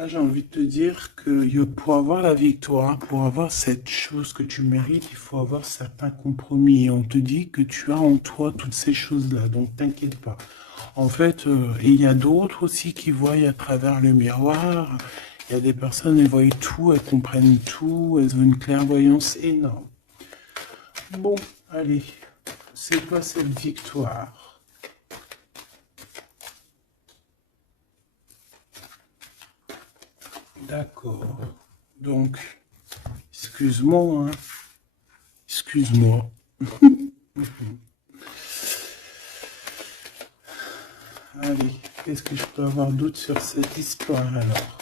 Là, j'ai envie de te dire que pour avoir la victoire, pour avoir cette chose que tu mérites, il faut avoir certains compromis. Et on te dit que tu as en toi toutes ces choses-là, donc t'inquiète pas. En fait, et il y a d'autres aussi qui voient à travers le miroir. Il y a des personnes, elles voient tout, elles comprennent tout, elles ont une clairvoyance énorme. Bon, allez, c'est quoi cette victoire? D'accord. Donc, excuse-moi, hein. Excuse-moi. Allez, qu'est-ce que je peux avoir d'autre sur cette histoire alors?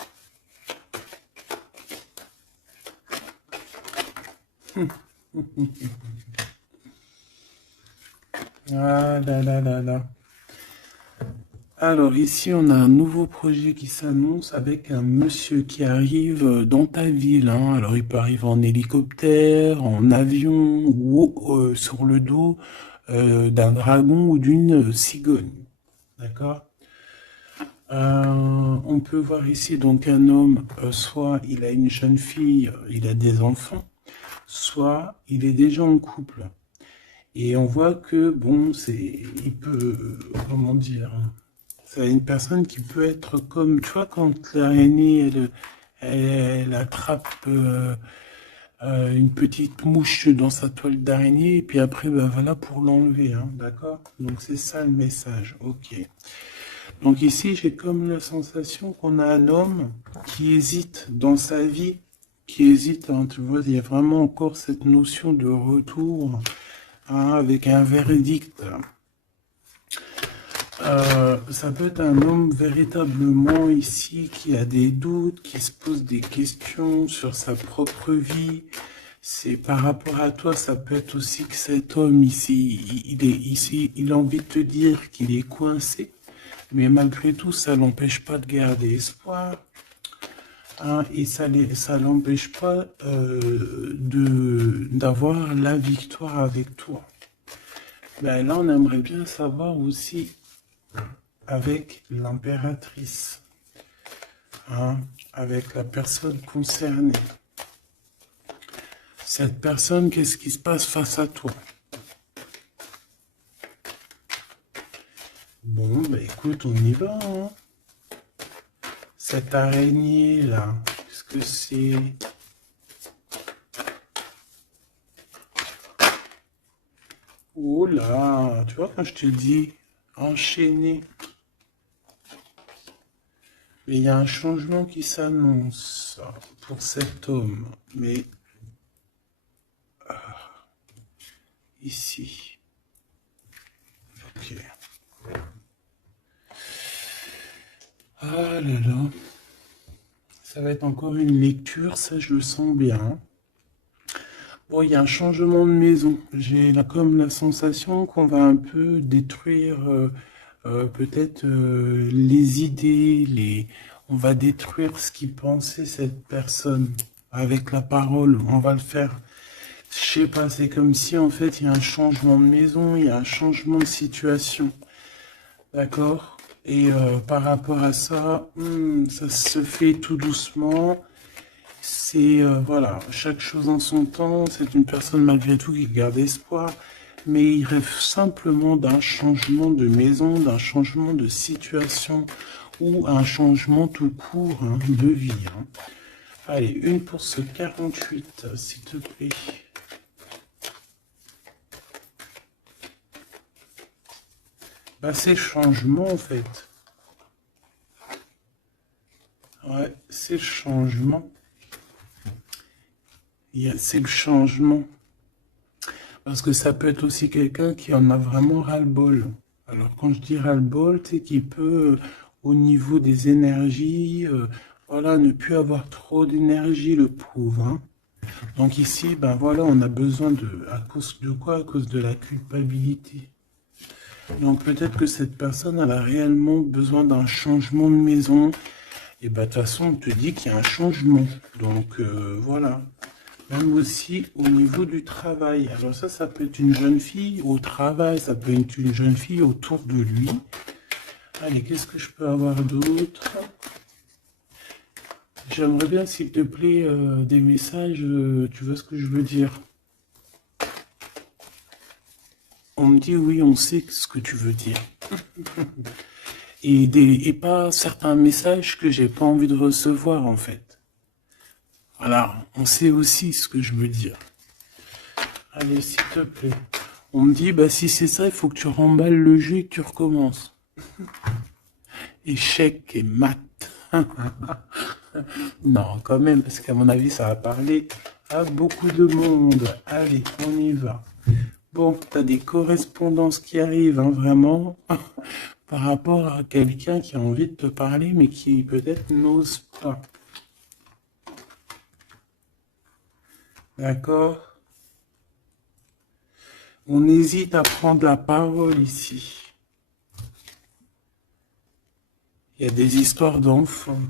Ah là là là là. Alors ici, on a un nouveau projet qui s'annonce avec un monsieur qui arrive dans ta ville, hein. Alors il peut arriver en hélicoptère, en avion ou sur le dos d'un dragon ou d'une cigogne. D'accord? On peut voir ici donc un homme, soit il a une jeune fille, il a des enfants, soit il est déjà en couple. Et on voit que, bon, il peut, comment dire, c'est une personne qui peut être comme, tu vois, quand l'araignée, elle attrape une petite mouche dans sa toile d'araignée, et puis après, ben voilà pour l'enlever, hein, d'accord? Donc c'est ça le message, ok. Donc ici, j'ai comme la sensation qu'on a un homme qui hésite dans sa vie, qui hésite, hein, tu vois, il y a vraiment encore cette notion de retour, hein, avec un verdict. Ça peut être un homme véritablement ici qui a des doutes, qui se pose des questions sur sa propre vie. C'est par rapport à toi, ça peut être aussi que cet homme ici, il est ici, il a envie de te dire qu'il est coincé, mais malgré tout, ça l'empêche pas de garder espoir, hein, et ça l'empêche pas d'avoir la victoire avec toi. Ben là, on aimerait bien savoir aussi avec l'impératrice, hein, avec la personne concernée. Cette personne, qu'est-ce qui se passe face à toi? Bon, ben écoute, on y va, hein. Cette araignée-là, qu'est-ce que c'est? Oh là, tu vois, quand je te dis enchaîné, mais il y a un changement qui s'annonce pour cet homme, mais ici. Ok. Ah là là. Ça va être encore une lecture, ça je le sens bien. Bon, il y a un changement de maison. J'ai là comme la sensation qu'on va un peu détruire peut-être les idées, on va détruire ce qui pensait cette personne avec la parole. On va le faire. Je sais pas, c'est comme si en fait il y a un changement de maison, il y a un changement de situation. D'accord? Et par rapport à ça, ça se fait tout doucement. C'est, voilà, chaque chose en son temps. C'est une personne malgré tout qui garde espoir. Mais il rêve simplement d'un changement de maison, d'un changement de situation ou un changement tout court, hein, de vie, hein. Allez, une pour ce 48, s'il te plaît. Bah, c'est changement en fait. Ouais, c'est le changement. C'est le changement. Parce que ça peut être aussi quelqu'un qui en a vraiment ras-le-bol. Alors quand je dis ras-le-bol, c'est qu'il peut, au niveau des énergies, voilà, ne plus avoir trop d'énergie, le pauvre, hein. Donc ici, ben voilà, on a besoin à cause de quoi? À cause de la culpabilité. Donc peut-être que cette personne, elle a réellement besoin d'un changement de maison. Et ben de toute façon, on te dit qu'il y a un changement. Donc voilà. Même aussi au niveau du travail. Alors ça peut être une jeune fille au travail, ça peut être une jeune fille autour de lui. Allez, qu'est-ce que je peux avoir d'autre? J'aimerais bien, s'il te plaît, des messages, tu vois ce que je veux dire? On me dit oui, on sait ce que tu veux dire. Et pas certains messages que j'ai pas envie de recevoir, en fait. Voilà, on sait aussi ce que je veux dire. Allez, s'il te plaît. On me dit, bah si c'est ça, il faut que tu remballes le jeu et que tu recommences. Échec et maths. Non, quand même, parce qu'à mon avis, ça va parler à beaucoup de monde. Allez, on y va. Bon, t'as des correspondances qui arrivent, hein, vraiment, par rapport à quelqu'un qui a envie de te parler, mais qui peut-être n'ose pas. D'accord? On hésite à prendre la parole ici. Il y a des histoires d'enfants.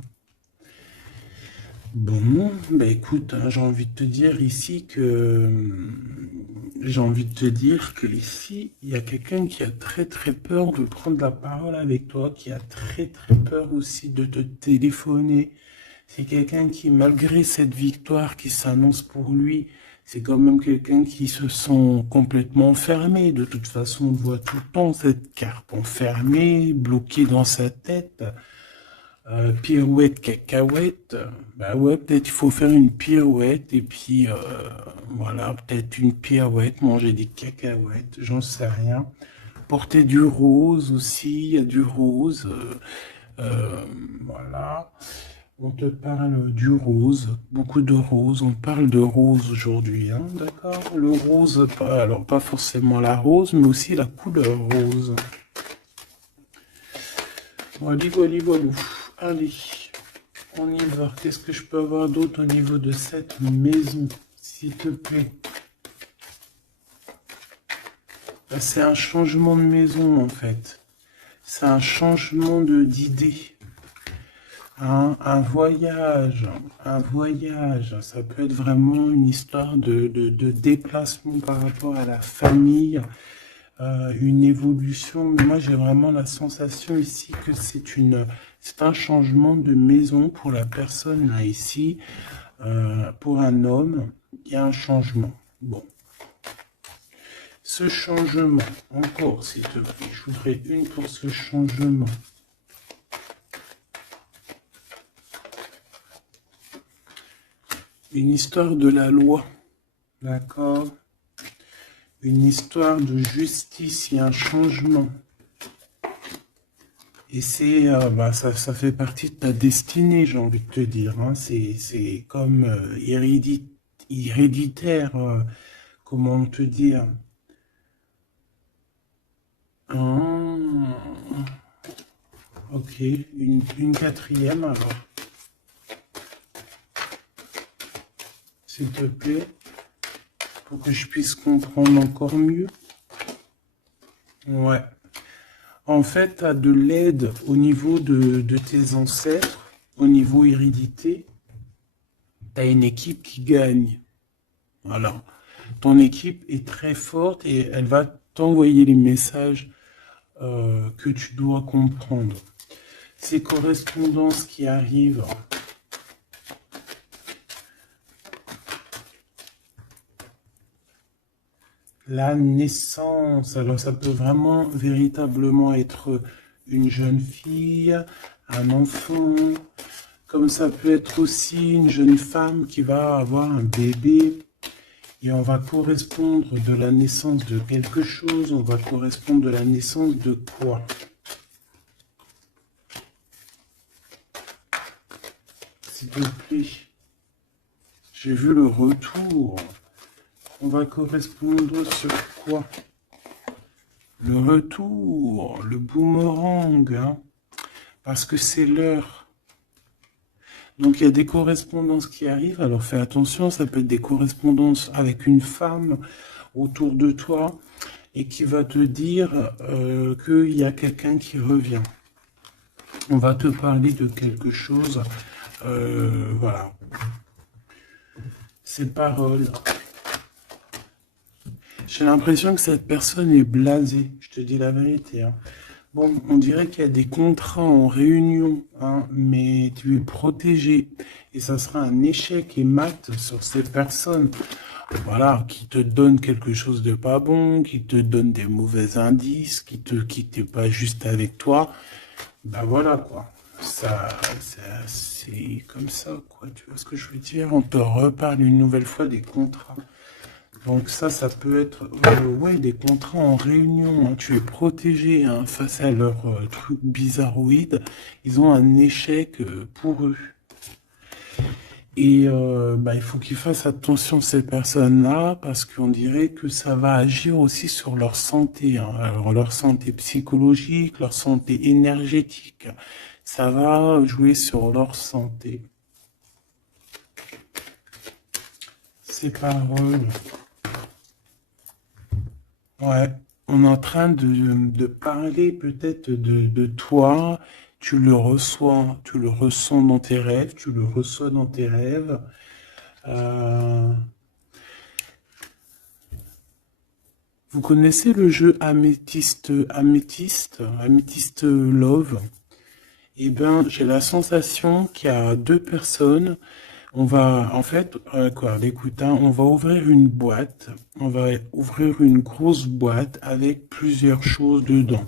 Bon, bah écoute, hein, j'ai envie de te dire ici ici, il y a quelqu'un qui a très très peur de prendre la parole avec toi, qui a très très peur aussi de te téléphoner. C'est quelqu'un qui, malgré cette victoire qui s'annonce pour lui, c'est quand même quelqu'un qui se sent complètement fermé. De toute façon, on voit tout le temps cette carte enfermée, bloquée dans sa tête. Pirouette, cacahuète, bah ouais, peut-être il faut faire une pirouette et puis voilà, peut-être une pirouette, manger des cacahuètes, j'en sais rien. Porter du rose aussi, il y a du rose, voilà. On te parle du rose, beaucoup de rose, on parle de rose aujourd'hui, hein, d'accord? Le rose, alors pas forcément la rose, mais aussi la couleur rose. Voilà, voilà. Allez. On y va. Qu'est-ce que je peux avoir d'autre au niveau de cette maison, s'il te plaît? C'est un changement de maison, en fait. C'est un changement d'idée. Hein, un voyage. Un voyage. Ça peut être vraiment une histoire de déplacement par rapport à la famille. Une évolution. Mais moi, j'ai vraiment la sensation ici que c'est un changement de maison pour la personne là ici. Pour un homme, il y a un changement. Bon. Ce changement, encore s'il te plaît, je voudrais une pour ce changement. Une histoire de la loi, d'accord? Une histoire de justice, il y a un changement. Et c'est, ça fait partie de ta destinée, j'ai envie de te dire. Hein. C'est comme héréditaire, comment te dire. Ok, une quatrième alors. S'il te plaît, pour que je puisse comprendre encore mieux. Ouais. En fait, tu as de l'aide au niveau de tes ancêtres, au niveau hérédité. Tu as une équipe qui gagne. Voilà. Ton équipe est très forte et elle va t'envoyer les messages que tu dois comprendre. Ces correspondances qui arrivent, la naissance, alors ça peut vraiment véritablement être une jeune fille, un enfant, comme ça peut être aussi une jeune femme qui va avoir un bébé. Et on va correspondre de la naissance de quelque chose, on va correspondre de la naissance de quoi? S'il te plaît. J'ai vu le retour. On va correspondre sur quoi? Le retour, le boomerang, hein, parce que c'est l'heure. Donc il y a des correspondances qui arrivent, alors fais attention, ça peut être des correspondances avec une femme autour de toi et qui va te dire qu'il y a quelqu'un qui revient. On va te parler de quelque chose, voilà. Ces paroles. J'ai l'impression que cette personne est blasée, je te dis la vérité. Hein. Bon, on dirait qu'il y a des contrats en réunion, hein, mais tu es protégé. Et ça sera un échec et mat sur ces personnes, voilà, qui te donnent quelque chose de pas bon, qui te donnent des mauvais indices, qui te quittent pas juste avec toi. Ben voilà, quoi. C'est comme ça, quoi. Tu vois ce que je veux dire? On te reparle une nouvelle fois des contrats. Donc ça peut être ouais, des contrats en réunion, hein. Tu es protégé, hein, face à leurs trucs bizarroïdes. Ils ont un échec pour eux. Et bah, il faut qu'ils fassent attention ces personnes-là parce qu'on dirait que ça va agir aussi sur leur santé, hein. Alors leur santé psychologique, leur santé énergétique. Ça va jouer sur leur santé. Ces paroles. Ouais, on est en train de parler peut-être de toi, tu le ressens dans tes rêves, tu le reçois dans tes rêves. Euh, vous connaissez le jeu Améthyste Love? Eh bien, j'ai la sensation qu'il y a deux personnes. On va, en fait, quoi, écoute, hein, on va ouvrir une boîte. On va ouvrir une grosse boîte avec plusieurs choses dedans.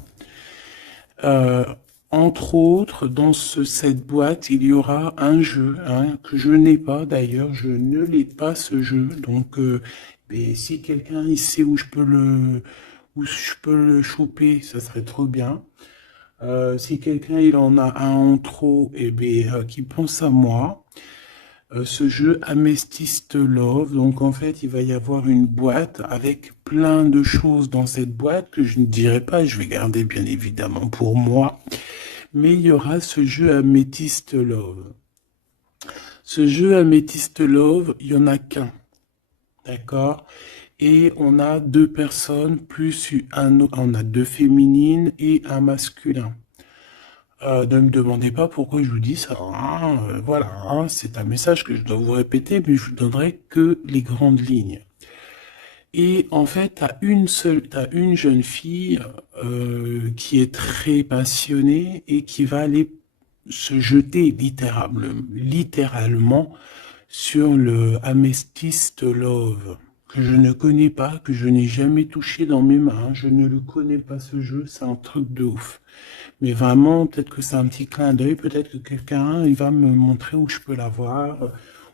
Euh, Entre autres, dans cette boîte, il y aura un jeu, hein, que je n'ai pas d'ailleurs, je ne l'ai pas ce jeu. Donc, mais si quelqu'un il sait où je peux le choper, ça serait trop bien. Si quelqu'un il en a un en trop, et ben, qui pense à moi. Ce jeu Amethyst Love, donc en fait il va y avoir une boîte avec plein de choses dans cette boîte que je ne dirai pas, je vais garder bien évidemment pour moi, mais il y aura ce jeu Amethyst Love. Ce jeu Amethyst Love, il y en a qu'un, d'accord? Et on a deux personnes plus on a deux féminines et un masculin. Ne me demandez pas pourquoi je vous dis ça, hein, voilà, hein, c'est un message que je dois vous répéter, mais je vous donnerai que les grandes lignes. Et en fait, t'as une jeune fille qui est très passionnée et qui va aller se jeter littéralement sur le Amethyst Love, que je ne connais pas, que je n'ai jamais touché dans mes mains. Je ne le connais pas ce jeu, c'est un truc de ouf. Mais vraiment, peut-être que c'est un petit clin d'œil, peut-être que quelqu'un, il va me montrer où je peux l'avoir,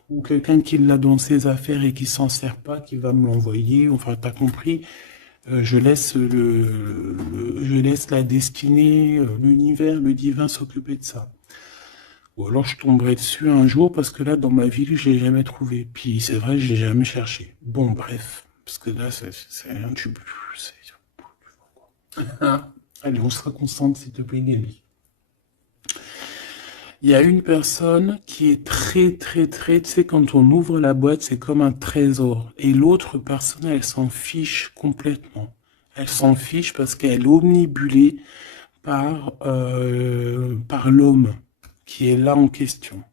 ou quelqu'un qui l'a dans ses affaires et qui s'en sert pas, qui va me l'envoyer. Enfin, t'as compris. Je laisse la destinée, l'univers, le divin s'occuper de ça. Ou alors je tomberai dessus un jour parce que là, dans ma ville, je l'ai jamais trouvé. Puis c'est vrai, je l'ai jamais cherché. Bon, bref, parce que là, c'est rien. Allez, on sera constante, s'il te plaît, Gabi. Il y a une personne qui est très, tu sais, quand on ouvre la boîte, c'est comme un trésor. Et l'autre personne, elle s'en fiche complètement. Elle s'en fiche parce qu'elle est omnibulée par l'homme qui est là en question.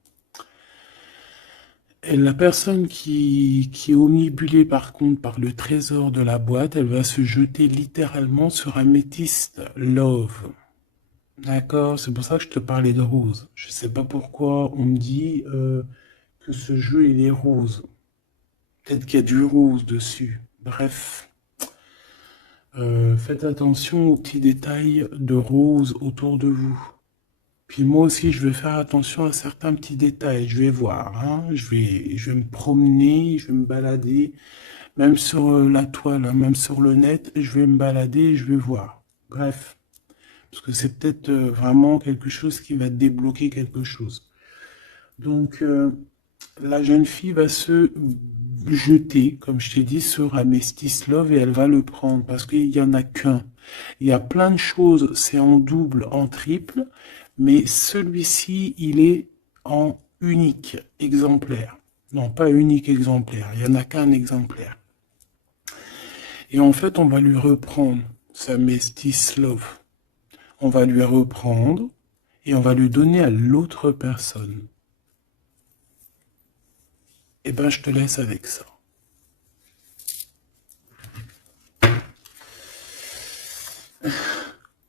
Et la personne qui est omnibulée par contre par le trésor de la boîte, elle va se jeter littéralement sur Amethyst Love. D'accord, c'est pour ça que je te parlais de rose. Je sais pas pourquoi on me dit que ce jeu il est rose. Peut-être qu'il y a du rose dessus. Bref, faites attention aux petits détails de rose autour de vous. Puis moi aussi, je vais faire attention à certains petits détails. Je vais voir, hein. Je vais me promener, je vais me balader, même sur la toile, hein, même sur le net, je vais me balader et je vais voir. Bref. Parce que c'est peut-être vraiment quelque chose qui va débloquer quelque chose. Donc, la jeune fille va se jeter, comme je t'ai dit, sur Amethyst Love et elle va le prendre parce qu'il n'y en a qu'un. Il y a plein de choses, c'est en double, en triple, mais celui-ci, il est en unique exemplaire. Non, pas unique exemplaire, il n'y en a qu'un exemplaire. Et en fait, on va lui reprendre sa Amethyst Love. On va lui reprendre et on va lui donner à l'autre personne. Eh ben, je te laisse avec ça.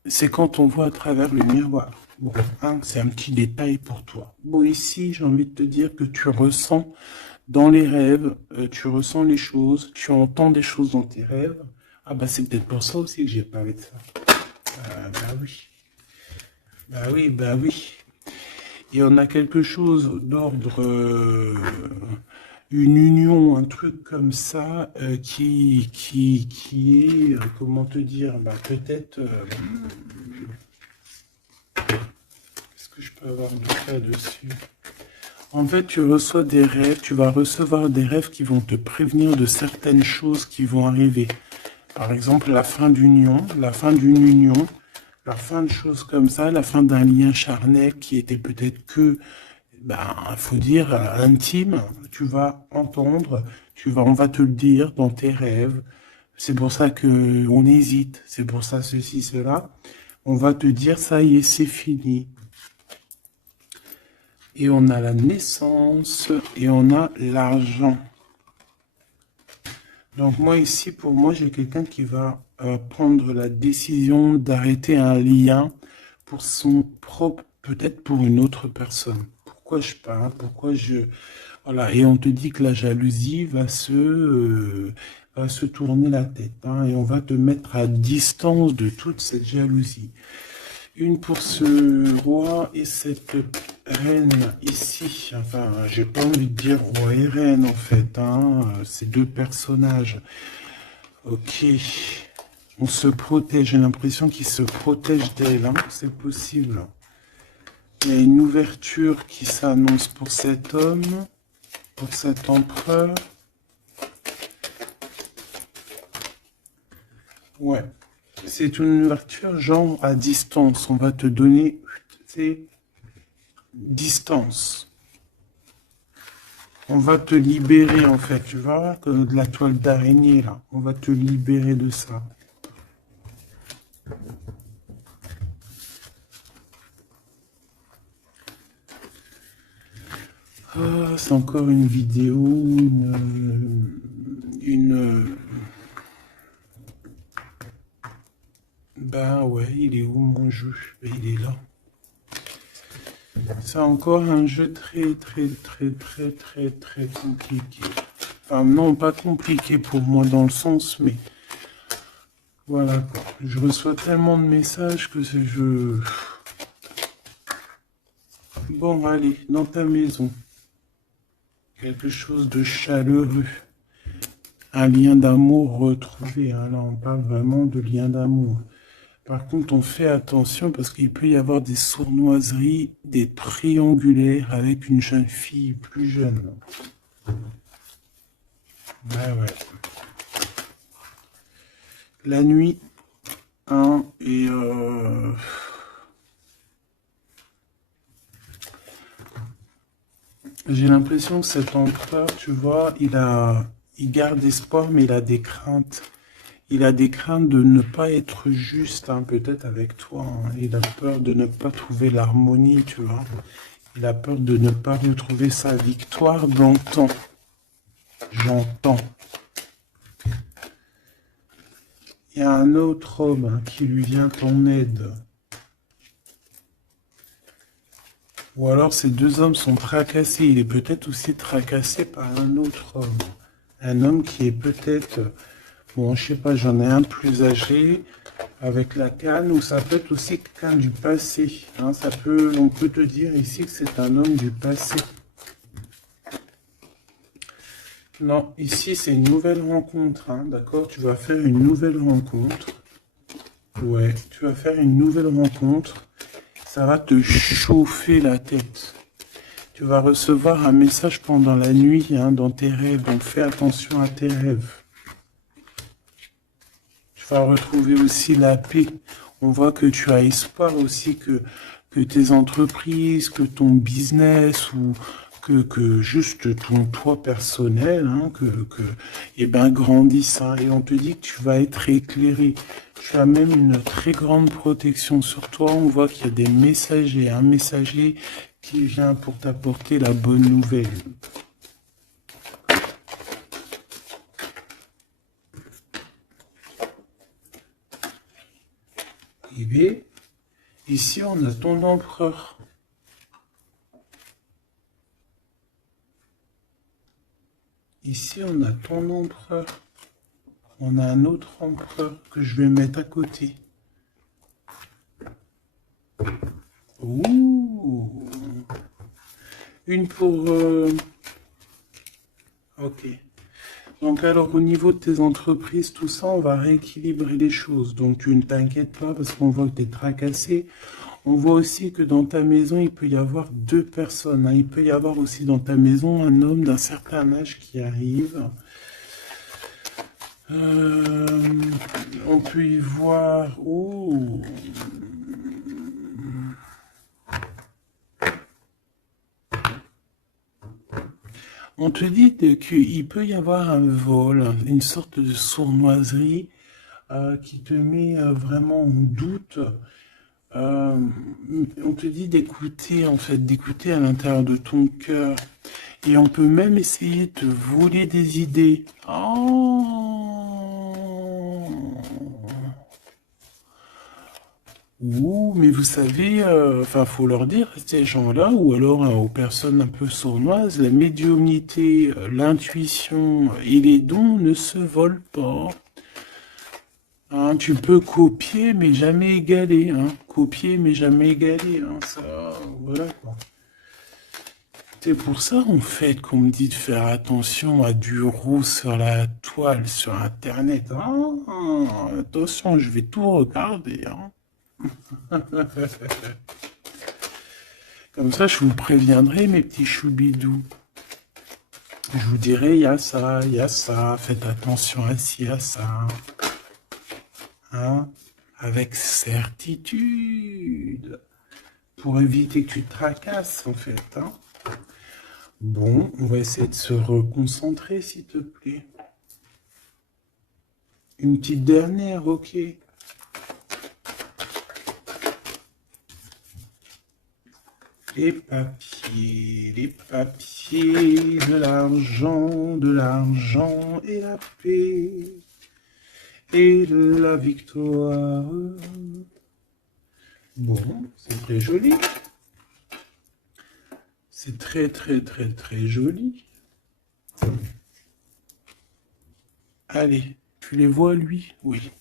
c'est quand on voit à travers le miroir. Bon, hein, c'est un petit détail pour toi. Bon, ici, j'ai envie de te dire que tu ressens dans les rêves, tu ressens les choses, tu entends des choses dans tes rêves. Ah bah c'est peut-être pour ça aussi que j'ai parlé de ça. Bah oui. Bah oui, bah oui. Et on a quelque chose d'ordre, une union, un truc comme ça, qui est, comment te dire, bah peut-être, est-ce que je peux avoir du cas dessus? En fait, tu reçois des rêves, tu vas recevoir des rêves qui vont te prévenir de certaines choses qui vont arriver. Par exemple, la fin d'union, la fin d'une union, la fin de choses comme ça, la fin d'un lien charnel qui était peut-être que, ben, faut dire, intime. Tu vas entendre, on va te le dire dans tes rêves. C'est pour ça que on hésite. C'est pour ça ceci, cela. On va te dire, ça y est, c'est fini. Et on a la naissance et on a l'argent. Donc moi ici, pour moi, j'ai quelqu'un qui va prendre la décision d'arrêter un lien pour son propre, peut-être pour une autre personne. Pourquoi je parle? Pourquoi je... Voilà, et on te dit que la jalousie va se tourner la tête, hein, et on va te mettre à distance de toute cette jalousie. Une pour ce roi et cette reine ici. Enfin, j'ai pas envie de dire roi et reine en fait, hein. Ces deux personnages. Ok. On se protège. J'ai l'impression qu'ils se protègent d'elle, hein. C'est possible. Il y a une ouverture qui s'annonce pour cet homme, pour cet empereur. Ouais. C'est une ouverture genre à distance. On va te donner, c'est distance. On va te libérer en fait, tu vois, de la toile d'araignée là. On va te libérer de ça. Ah, c'est encore une vidéo, Ben ouais, il est où mon jeu? Ben, il est là. C'est encore un jeu très compliqué. Enfin, non, pas compliqué pour moi dans le sens, mais voilà quoi. Je reçois tellement de messages que c'est je... Bon, allez, dans ta maison. Quelque chose de chaleureux. Un lien d'amour retrouvé, hein. Là, on parle vraiment de lien d'amour. Par contre, on fait attention parce qu'il peut y avoir des sournoiseries, des triangulaires avec une jeune fille plus jeune. Ouais. La nuit, hein, et j'ai l'impression que cet empereur, tu vois, il garde espoir, mais il a des craintes. Il a des craintes de ne pas être juste, hein, peut-être avec toi, hein. Il a peur de ne pas trouver l'harmonie, tu vois. Il a peur de ne pas retrouver sa victoire dans le temps. J'entends. Il y a un autre homme, hein, qui lui vient en aide. Ou alors ces deux hommes sont tracassés. Il est peut-être aussi tracassé par un autre homme. Un homme qui est peut-être... Bon, je sais pas, j'en ai un plus âgé, avec la canne, ou ça peut être aussi quelqu'un du passé, hein. On peut te dire ici que c'est un homme du passé. Non, ici c'est une nouvelle rencontre, hein, d'accord? Tu vas faire une nouvelle rencontre. Ouais, tu vas faire une nouvelle rencontre. Ça va te chauffer la tête. Tu vas recevoir un message pendant la nuit, hein, dans tes rêves, donc fais attention à tes rêves. Tu vas retrouver aussi la paix. On voit que tu as espoir aussi que tes entreprises, que ton business ou que juste ton toi personnel, hein, eh ben, grandisse, hein. Et on te dit que tu vas être éclairé. Tu as même une très grande protection sur toi. On voit qu'il y a des messagers, un messager qui vient pour t'apporter la bonne nouvelle. arriver. Ici, on a ton empereur. Ici, on a ton empereur. On a un autre empereur que je vais mettre à côté. Ouh. Une pour... Ok. Donc alors au niveau de tes entreprises, tout ça, on va rééquilibrer les choses. Donc tu ne t'inquiètes pas parce qu'on voit que tu es tracassé. On voit aussi que dans ta maison, il peut y avoir deux personnes, hein. Il peut y avoir aussi dans ta maison un homme d'un certain âge qui arrive. On peut y voir... Oh. On te dit qu'il peut y avoir un vol, une sorte de sournoiserie qui te met vraiment en doute. On te dit d'écouter, en fait, d'écouter à l'intérieur de ton cœur. Et on peut même essayer de te voler des idées. Oh. Ouh, mais vous savez, enfin, faut leur dire à ces gens-là, ou alors aux personnes un peu sournoises, la médiumnité, l'intuition et les dons ne se volent pas. Hein, tu peux copier, mais jamais égaler. Hein. Copier, mais jamais égaler. Hein. Ça, voilà quoi. C'est pour ça, en fait, qu'on me dit de faire attention à du roux sur la toile, sur Internet. Ah, attention, je vais tout regarder. Hein. Comme ça, je vous préviendrai, mes petits choubidous. Je vous dirai, il y a ça, faites attention à ci, à ça. Hein, avec certitude. Pour éviter que tu te tracasses, en fait. Hein. Bon, on va essayer de se reconcentrer, s'il te plaît. Une petite dernière, ok. Les papiers, de l'argent et la paix et la victoire. Bon, c'est très joli. C'est très, très, très, très joli. Allez, tu les vois, lui? Oui.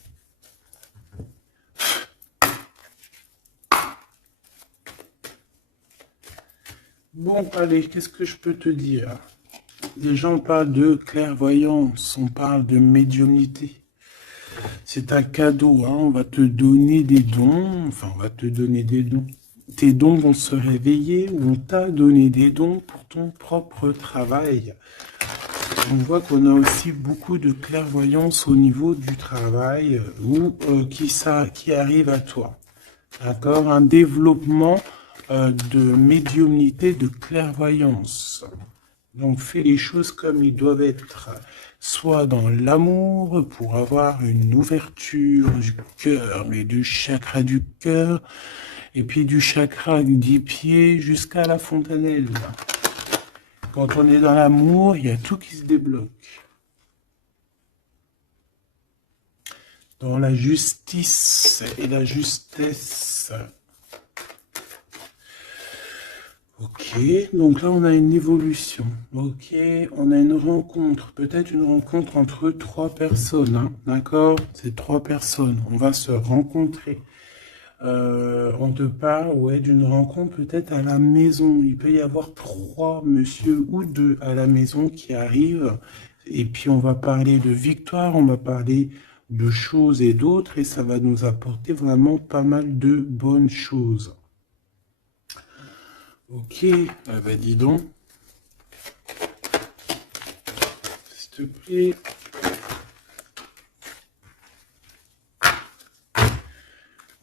Bon, allez, qu'est-ce que je peux te dire? Déjà, on parle de clairvoyance, on parle de médiumnité. C'est un cadeau, hein, on va te donner des dons, enfin, on va te donner des dons. Tes dons vont se réveiller ou on t'a donné des dons pour ton propre travail. On voit qu'on a aussi beaucoup de clairvoyance au niveau du travail ou qui arrive à toi. D'accord? Un développement de médiumnité, de clairvoyance. Donc fais les choses comme ils doivent être. Soit dans l'amour pour avoir une ouverture du cœur, mais du chakra du cœur, et puis du chakra des pieds jusqu'à la fontanelle. Quand on est dans l'amour, il y a tout qui se débloque. Dans la justice et la justesse. Ok, donc là on a une évolution. Ok, on a une rencontre, peut-être une rencontre entre trois personnes, hein, d'accord? C'est trois personnes, on va se rencontrer. On te parle, ouais, d'une rencontre peut-être à la maison. Il peut y avoir trois monsieur ou deux à la maison qui arrivent. Et puis on va parler de victoire, on va parler de choses et d'autres, et ça va nous apporter vraiment pas mal de bonnes choses. Ok, ah bah dis donc. S'il te plaît.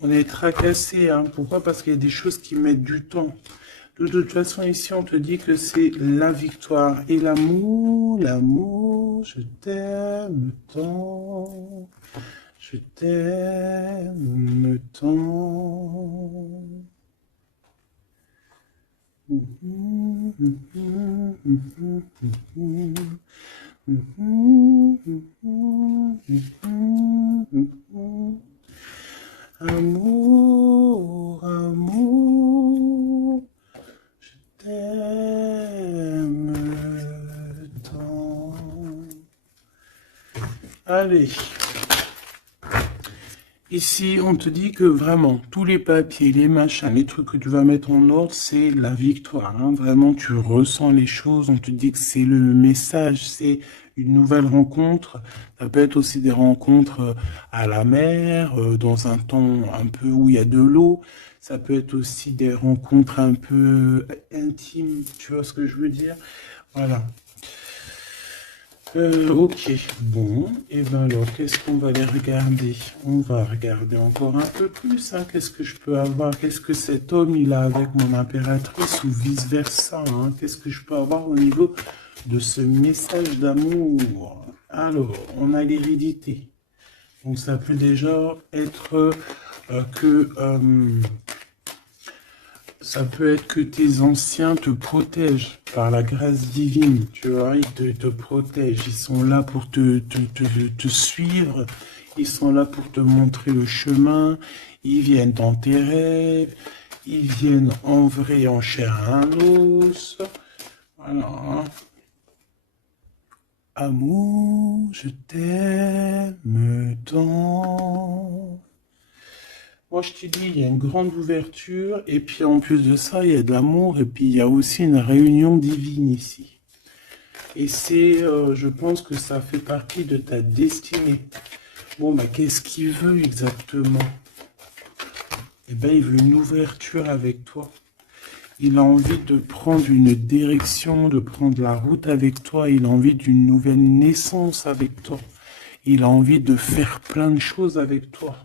On est tracassé, hein. Pourquoi? Parce qu'il y a des choses qui mettent du temps. De toute façon, ici, on te dit que c'est la victoire et l'amour. L'amour, je t'aime tant. Je t'aime tant. Amour, amour, je t'aime tant. Allez. Ici, on te dit que vraiment, tous les papiers, les machins, les trucs que tu vas mettre en ordre, c'est la victoire. Hein. Vraiment, tu ressens les choses. On te dit que c'est le message, c'est une nouvelle rencontre. Ça peut être aussi des rencontres à la mer, dans un temps un peu où il y a de l'eau. Ça peut être aussi des rencontres un peu intimes. Tu vois ce que je veux dire? Voilà. Ok, bon, et ben alors, qu'est-ce qu'on va aller regarder? On va regarder encore un peu plus, hein. Qu'est-ce que je peux avoir? Qu'est-ce que cet homme, il a avec mon impératrice ou vice-versa, hein? Qu'est-ce que je peux avoir au niveau de ce message d'amour? Alors, on a l'hérédité. Donc, ça peut déjà être ça peut être que tes anciens te protègent par la grâce divine, tu vois, ils te protègent, ils sont là pour te suivre, ils sont là pour te montrer le chemin, ils viennent dans tes rêves, ils viennent en vrai, en chair et en os. Voilà. Amour, je t'aime tant. Moi, je te dis, il y a une grande ouverture, et puis en plus de ça, il y a de l'amour, et puis il y a aussi une réunion divine ici. Et c'est, je pense que ça fait partie de ta destinée. Bon, bah, qu'est-ce qu'il veut exactement? Eh bien, il veut une ouverture avec toi. Il a envie de prendre une direction, de prendre la route avec toi. Il a envie d'une nouvelle naissance avec toi. Il a envie de faire plein de choses avec toi.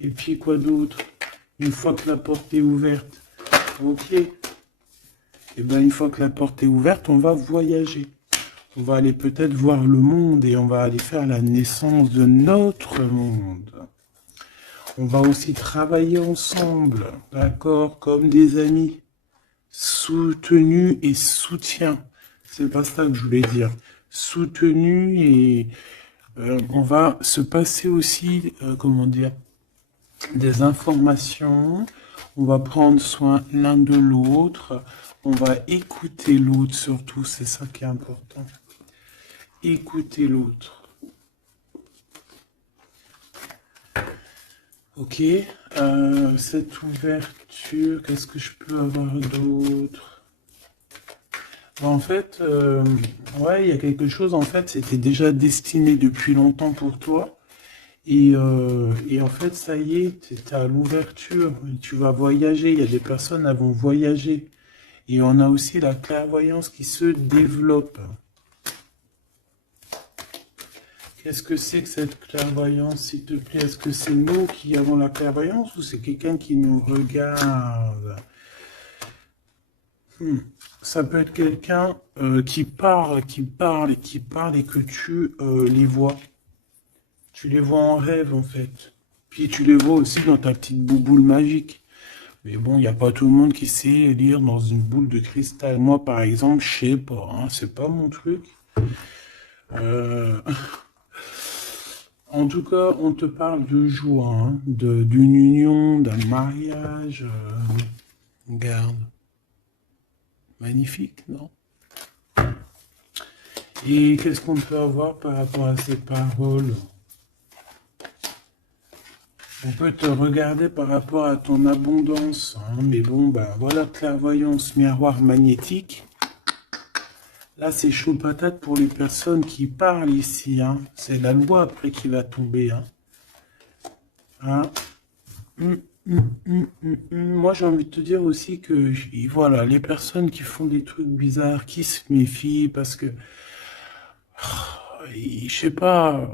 Et puis quoi d'autre? Une fois que la porte est ouverte, ok. Et bien une fois que la porte est ouverte, on va voyager. On va aller peut-être voir le monde et on va aller faire la naissance de notre monde. On va aussi travailler ensemble, d'accord, comme des amis, soutenus et soutien. C'est pas ça que je voulais dire. Soutenus et on va se passer aussi, comment dire, des informations, on va prendre soin l'un de l'autre, on va écouter l'autre surtout, c'est ça qui est important. Écouter l'autre. Ok, cette ouverture, qu'est-ce que je peux avoir d'autre? En fait, ouais, il y a quelque chose, en fait, c'était déjà destiné depuis longtemps pour toi. Et en fait, ça y est, tu es à l'ouverture, tu vas voyager, il y a des personnes qui vont voyager. Et on a aussi la clairvoyance qui se développe. Qu'est-ce que c'est que cette clairvoyance, s'il te plaît? Est-ce que c'est nous qui avons la clairvoyance ou c'est quelqu'un qui nous regarde? Ça peut être quelqu'un qui parle et que tu les vois. Tu les vois en rêve, en fait. Puis tu les vois aussi dans ta petite bouboule magique. Mais bon, il n'y a pas tout le monde qui sait lire dans une boule de cristal. Moi, par exemple, je sais pas, hein, c'est pas mon truc. Euh, En tout cas, on te parle de joie, hein, d'une union, d'un mariage. Regarde. Magnifique, non? Et qu'est-ce qu'on peut avoir par rapport à ces paroles? On peut te regarder par rapport à ton abondance, hein, mais bon, bah voilà, clairvoyance, miroir magnétique. Là, c'est chaud patate pour les personnes qui parlent ici, hein. C'est la loi après qui va tomber, hein. Hein. Moi, j'ai envie de te dire aussi que, voilà, les personnes qui font des trucs bizarres, qui se méfient, parce que, je sais pas,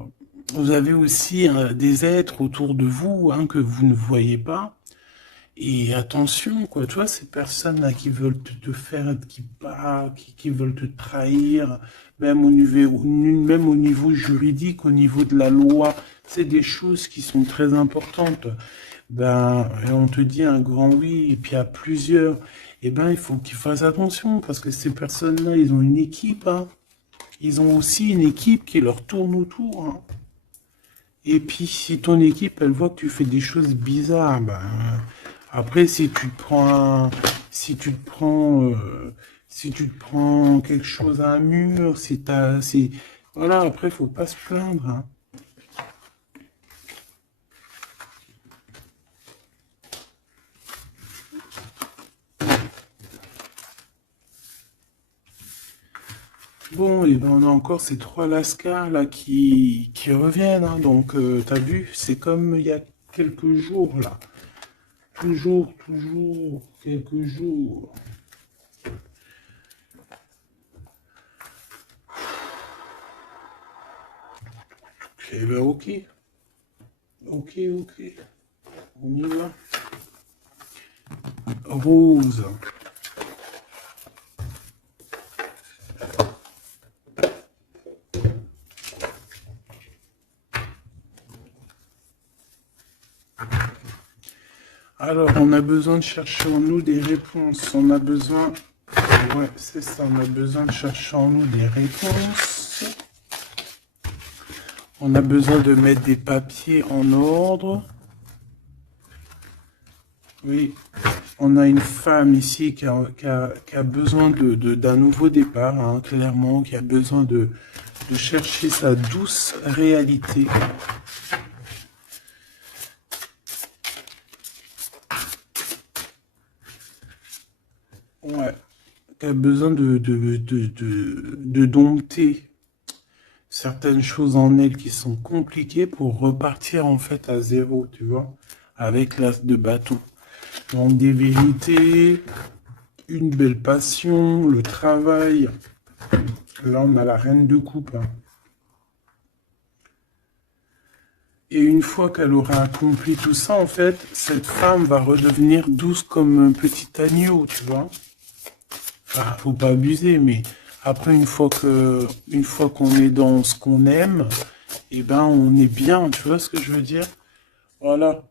vous avez aussi des êtres autour de vous, hein, que vous ne voyez pas. Et attention, quoi, tu vois, ces personnes-là qui veulent te faire, qui veulent te trahir, même au niveau juridique, au niveau de la loi, c'est des choses qui sont très importantes. Ben, on te dit un grand oui, et puis à plusieurs, eh ben, il faut qu'ils fassent attention, parce que ces personnes-là, ils ont une équipe, hein. Ils ont aussi une équipe qui leur tourne autour, hein. Et puis, si ton équipe, elle voit que tu fais des choses bizarres, ben, après, si tu te prends quelque chose à un mur, voilà, après, faut pas se plaindre, hein. Bon, et ben on a encore ces trois lascars là qui reviennent, hein. Donc, t'as vu, c'est comme il y a quelques jours là. Toujours, quelques jours. Eh ben ok, ok. On y va. Rose. Alors, on a besoin de chercher en nous des réponses. On a besoin... Ouais, c'est ça, on a besoin de chercher en nous des réponses. On a besoin de mettre des papiers en ordre. Oui, on a une femme ici qui a besoin d'un nouveau départ, hein, clairement, qui a besoin de chercher sa douce réalité. Ouais, qui a besoin de dompter certaines choses en elle qui sont compliquées pour repartir en fait à zéro, tu vois, avec l'as de bâton. Donc des vérités, une belle passion, le travail. Là, on a la reine de coupe, hein. Et une fois qu'elle aura accompli tout ça, en fait, cette femme va redevenir douce comme un petit agneau, tu vois. Enfin, faut pas abuser, mais après, une fois qu'on est dans ce qu'on aime, eh ben, on est bien, tu vois ce que je veux dire? Voilà.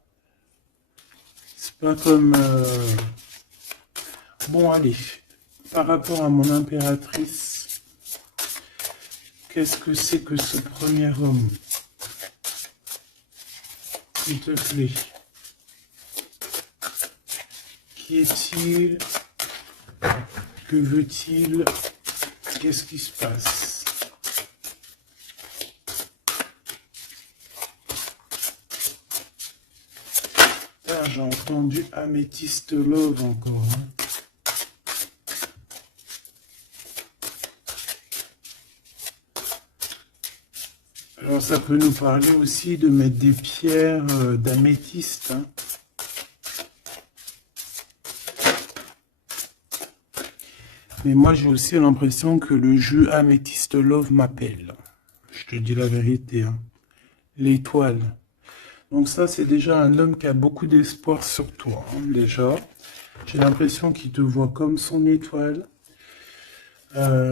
C'est pas comme, bon, allez. Par rapport à mon impératrice, qu'est-ce que c'est que ce premier homme? S'il te plaît. Qui est-il? Que veut-il? Qu'est-ce qui se passe? Ah, j'ai entendu Améthyste Love encore, hein. Alors ça peut nous parler aussi de mettre des pierres d'améthyste, hein. Mais moi j'ai aussi l'impression que le jeu Améthyste Love m'appelle. Je te dis la vérité, hein. L'étoile. Donc ça c'est déjà un homme qui a beaucoup d'espoir sur toi, hein, déjà. J'ai l'impression qu'il te voit comme son étoile. Euh,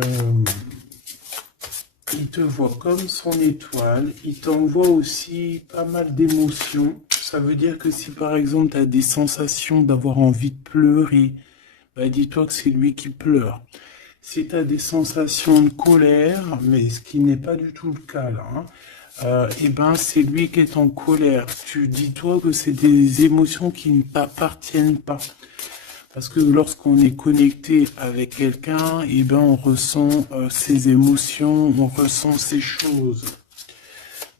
Il te voit comme son étoile. Il t'envoie aussi pas mal d'émotions. Ça veut dire que si par exemple tu as des sensations d'avoir envie de pleurer, bah dis-toi que c'est lui qui pleure. Si tu as des sensations de colère, mais ce qui n'est pas du tout le cas là, hein, eh ben c'est lui qui est en colère. Tu dis-toi que c'est des émotions qui ne t'appartiennent pas. Parce que lorsqu'on est connecté avec quelqu'un, eh ben on ressent ses émotions, on ressent ses choses.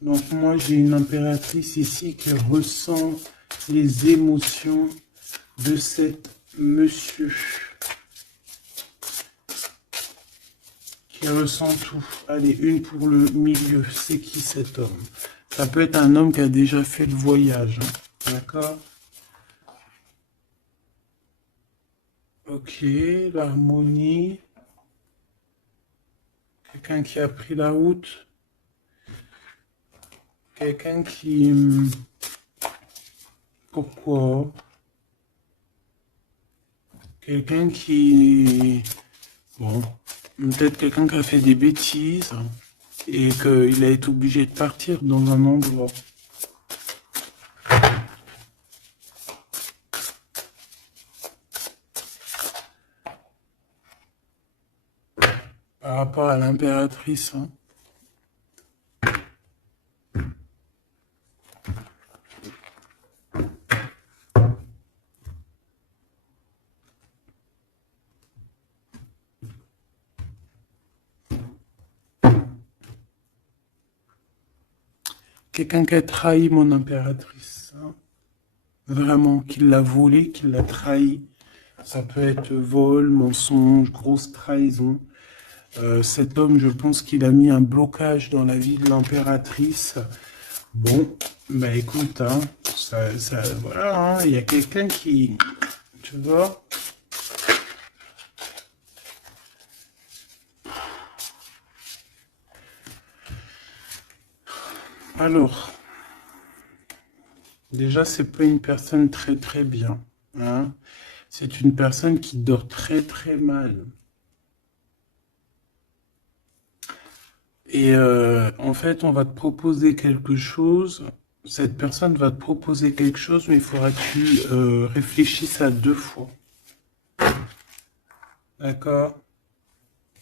Donc moi j'ai une impératrice ici qui ressent les émotions de cet monsieur. Qui ressent tout. Allez, une pour le milieu. C'est qui cet homme? Ça peut être un homme qui a déjà fait le voyage, hein. D'accord? Ok, l'harmonie. Quelqu'un qui a pris la route. Quelqu'un qui... Pourquoi? Quelqu'un qui... Bon, peut-être quelqu'un qui a fait des bêtises et qu'il a été obligé de partir dans un endroit. Par rapport à l'impératrice, hein. quelqu'un qui a trahi mon impératrice. Hein. Vraiment, qui l'a volé, qui l'a trahi. Ça peut être vol, mensonge, grosse trahison. Cet homme, je pense qu'il a mis un blocage dans la vie de l'impératrice. Bon, bah écoute, hein, voilà, hein, il y a quelqu'un qui, tu vois. Alors, déjà, c'est pas une personne très très bien, hein. C'est une personne qui dort très très mal. Et en fait, on va te proposer quelque chose. Cette personne va te proposer quelque chose, mais il faudra que tu réfléchisses à 2 fois. D'accord?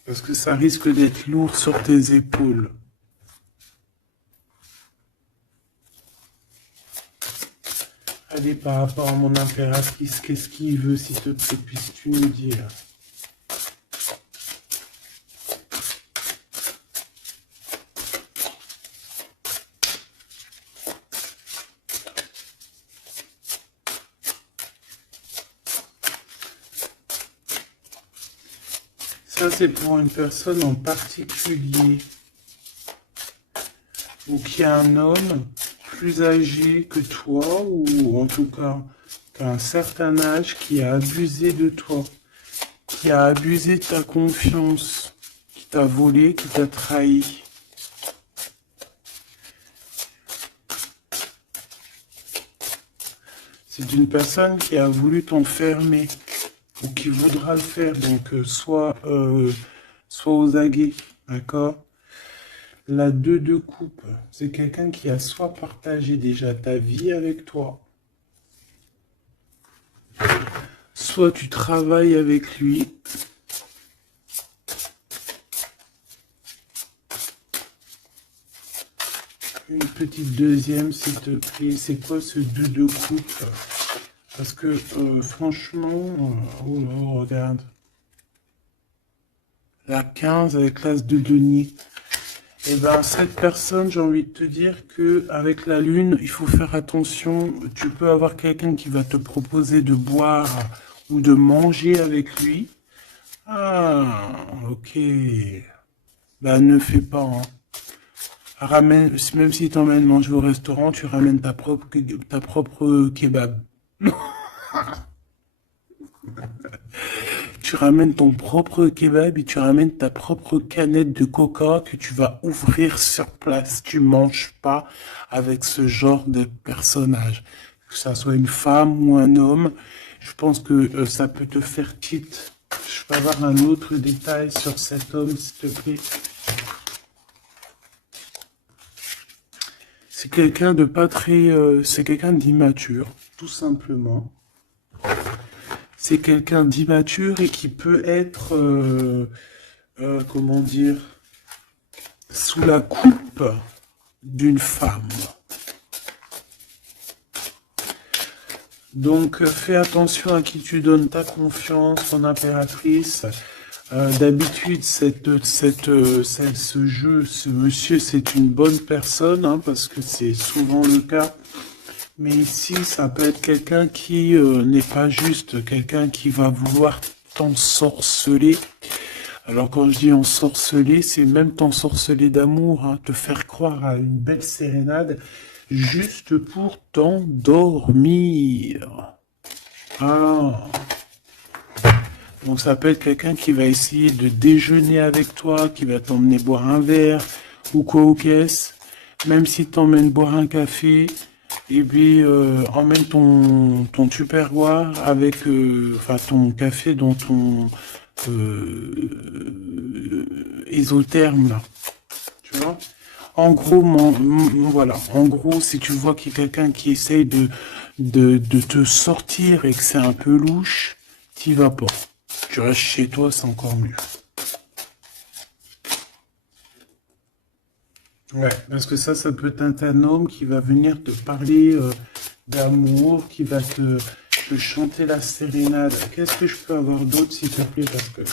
Parce que ça risque d'être lourd sur tes épaules. Allez, par rapport à mon impératrice, qu'est-ce qu'il veut, s'il te plaît, puisses-tu nous dire? Ça, c'est pour une personne en particulier. Ou qui a un homme plus âgé que toi, ou en tout cas qu'à un certain âge, qui a abusé de toi, qui a abusé de ta confiance, qui t'a volé, qui t'a trahi. C'est une personne qui a voulu t'enfermer, ou qui voudra le faire, donc soit aux aguets, d'accord? La 2 de coupe, c'est quelqu'un qui a soit partagé déjà ta vie avec toi, soit tu travailles avec lui. Une petite deuxième, s'il te plaît. C'est quoi ce 2 de coupe? Parce que franchement, oh là, regarde. La 15 avec l'as de denier. Et ben cette personne, j'ai envie de te dire que avec la lune, il faut faire attention. Tu peux avoir quelqu'un qui va te proposer de boire ou de manger avec lui. Ah, ok. Ben ne fais pas. Hein. Ramène, même si t'emmènes manger au restaurant, tu ramènes ta propre kebab. Tu ramènes ton propre kebab et tu ramènes ta propre canette de coca que tu vas ouvrir sur place. Tu manges pas avec ce genre de personnage. Que ça soit une femme ou un homme, je pense que ça peut te faire tilt. Je peux avoir un autre détail sur cet homme, s'il te plaît. C'est quelqu'un de pas très... c'est quelqu'un d'immature, tout simplement. C'est quelqu'un d'immature et qui peut être, comment dire, sous la coupe d'une femme. Donc, fais attention à qui tu donnes ta confiance, ton impératrice. D'habitude, ce monsieur, c'est une bonne personne, hein, parce que c'est souvent le cas. Mais ici, ça peut être quelqu'un qui n'est pas juste, quelqu'un qui va vouloir t'ensorceler. Alors quand je dis ensorceler, c'est même t'ensorceler d'amour, hein, te faire croire à une belle sérénade, juste pour t'endormir. Ah. Donc ça peut être quelqu'un qui va essayer de déjeuner avec toi, qui va t'emmener boire un verre, ou quoi au caisse. Même si t'emmènes boire un café, et puis emmène ton tupperware avec enfin ton café dans ton isotherme là, tu vois. En gros, voilà. En gros, si tu vois qu'il y a quelqu'un qui essaye de te sortir et que c'est un peu louche, t'y vas pas. Tu restes chez toi, c'est encore mieux. Ouais, parce que ça peut être un homme qui va venir te parler d'amour, qui va te chanter la sérénade. Qu'est-ce que je peux avoir d'autre, s'il te plaît? Parce que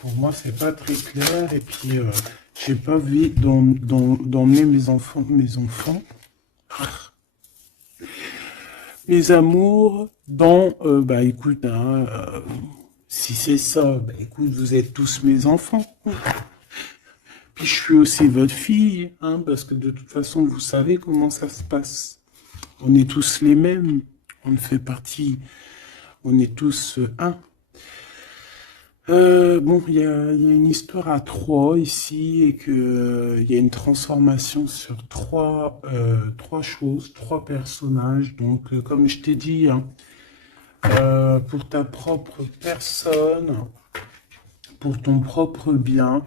pour moi, c'est pas très clair. Et puis, j'ai pas envie d'emmener mes enfants. Mes amours, bah écoute, hein, si c'est ça, bah écoute, vous êtes tous mes enfants. Puis je suis aussi votre fille, hein, parce que de toute façon, vous savez comment ça se passe. On est tous les mêmes, on fait partie, on est tous un. Bon, il y a une histoire à trois ici et que il y a une transformation sur trois choses, trois personnages. Donc, comme je t'ai dit, hein, pour ta propre personne, pour ton propre bien,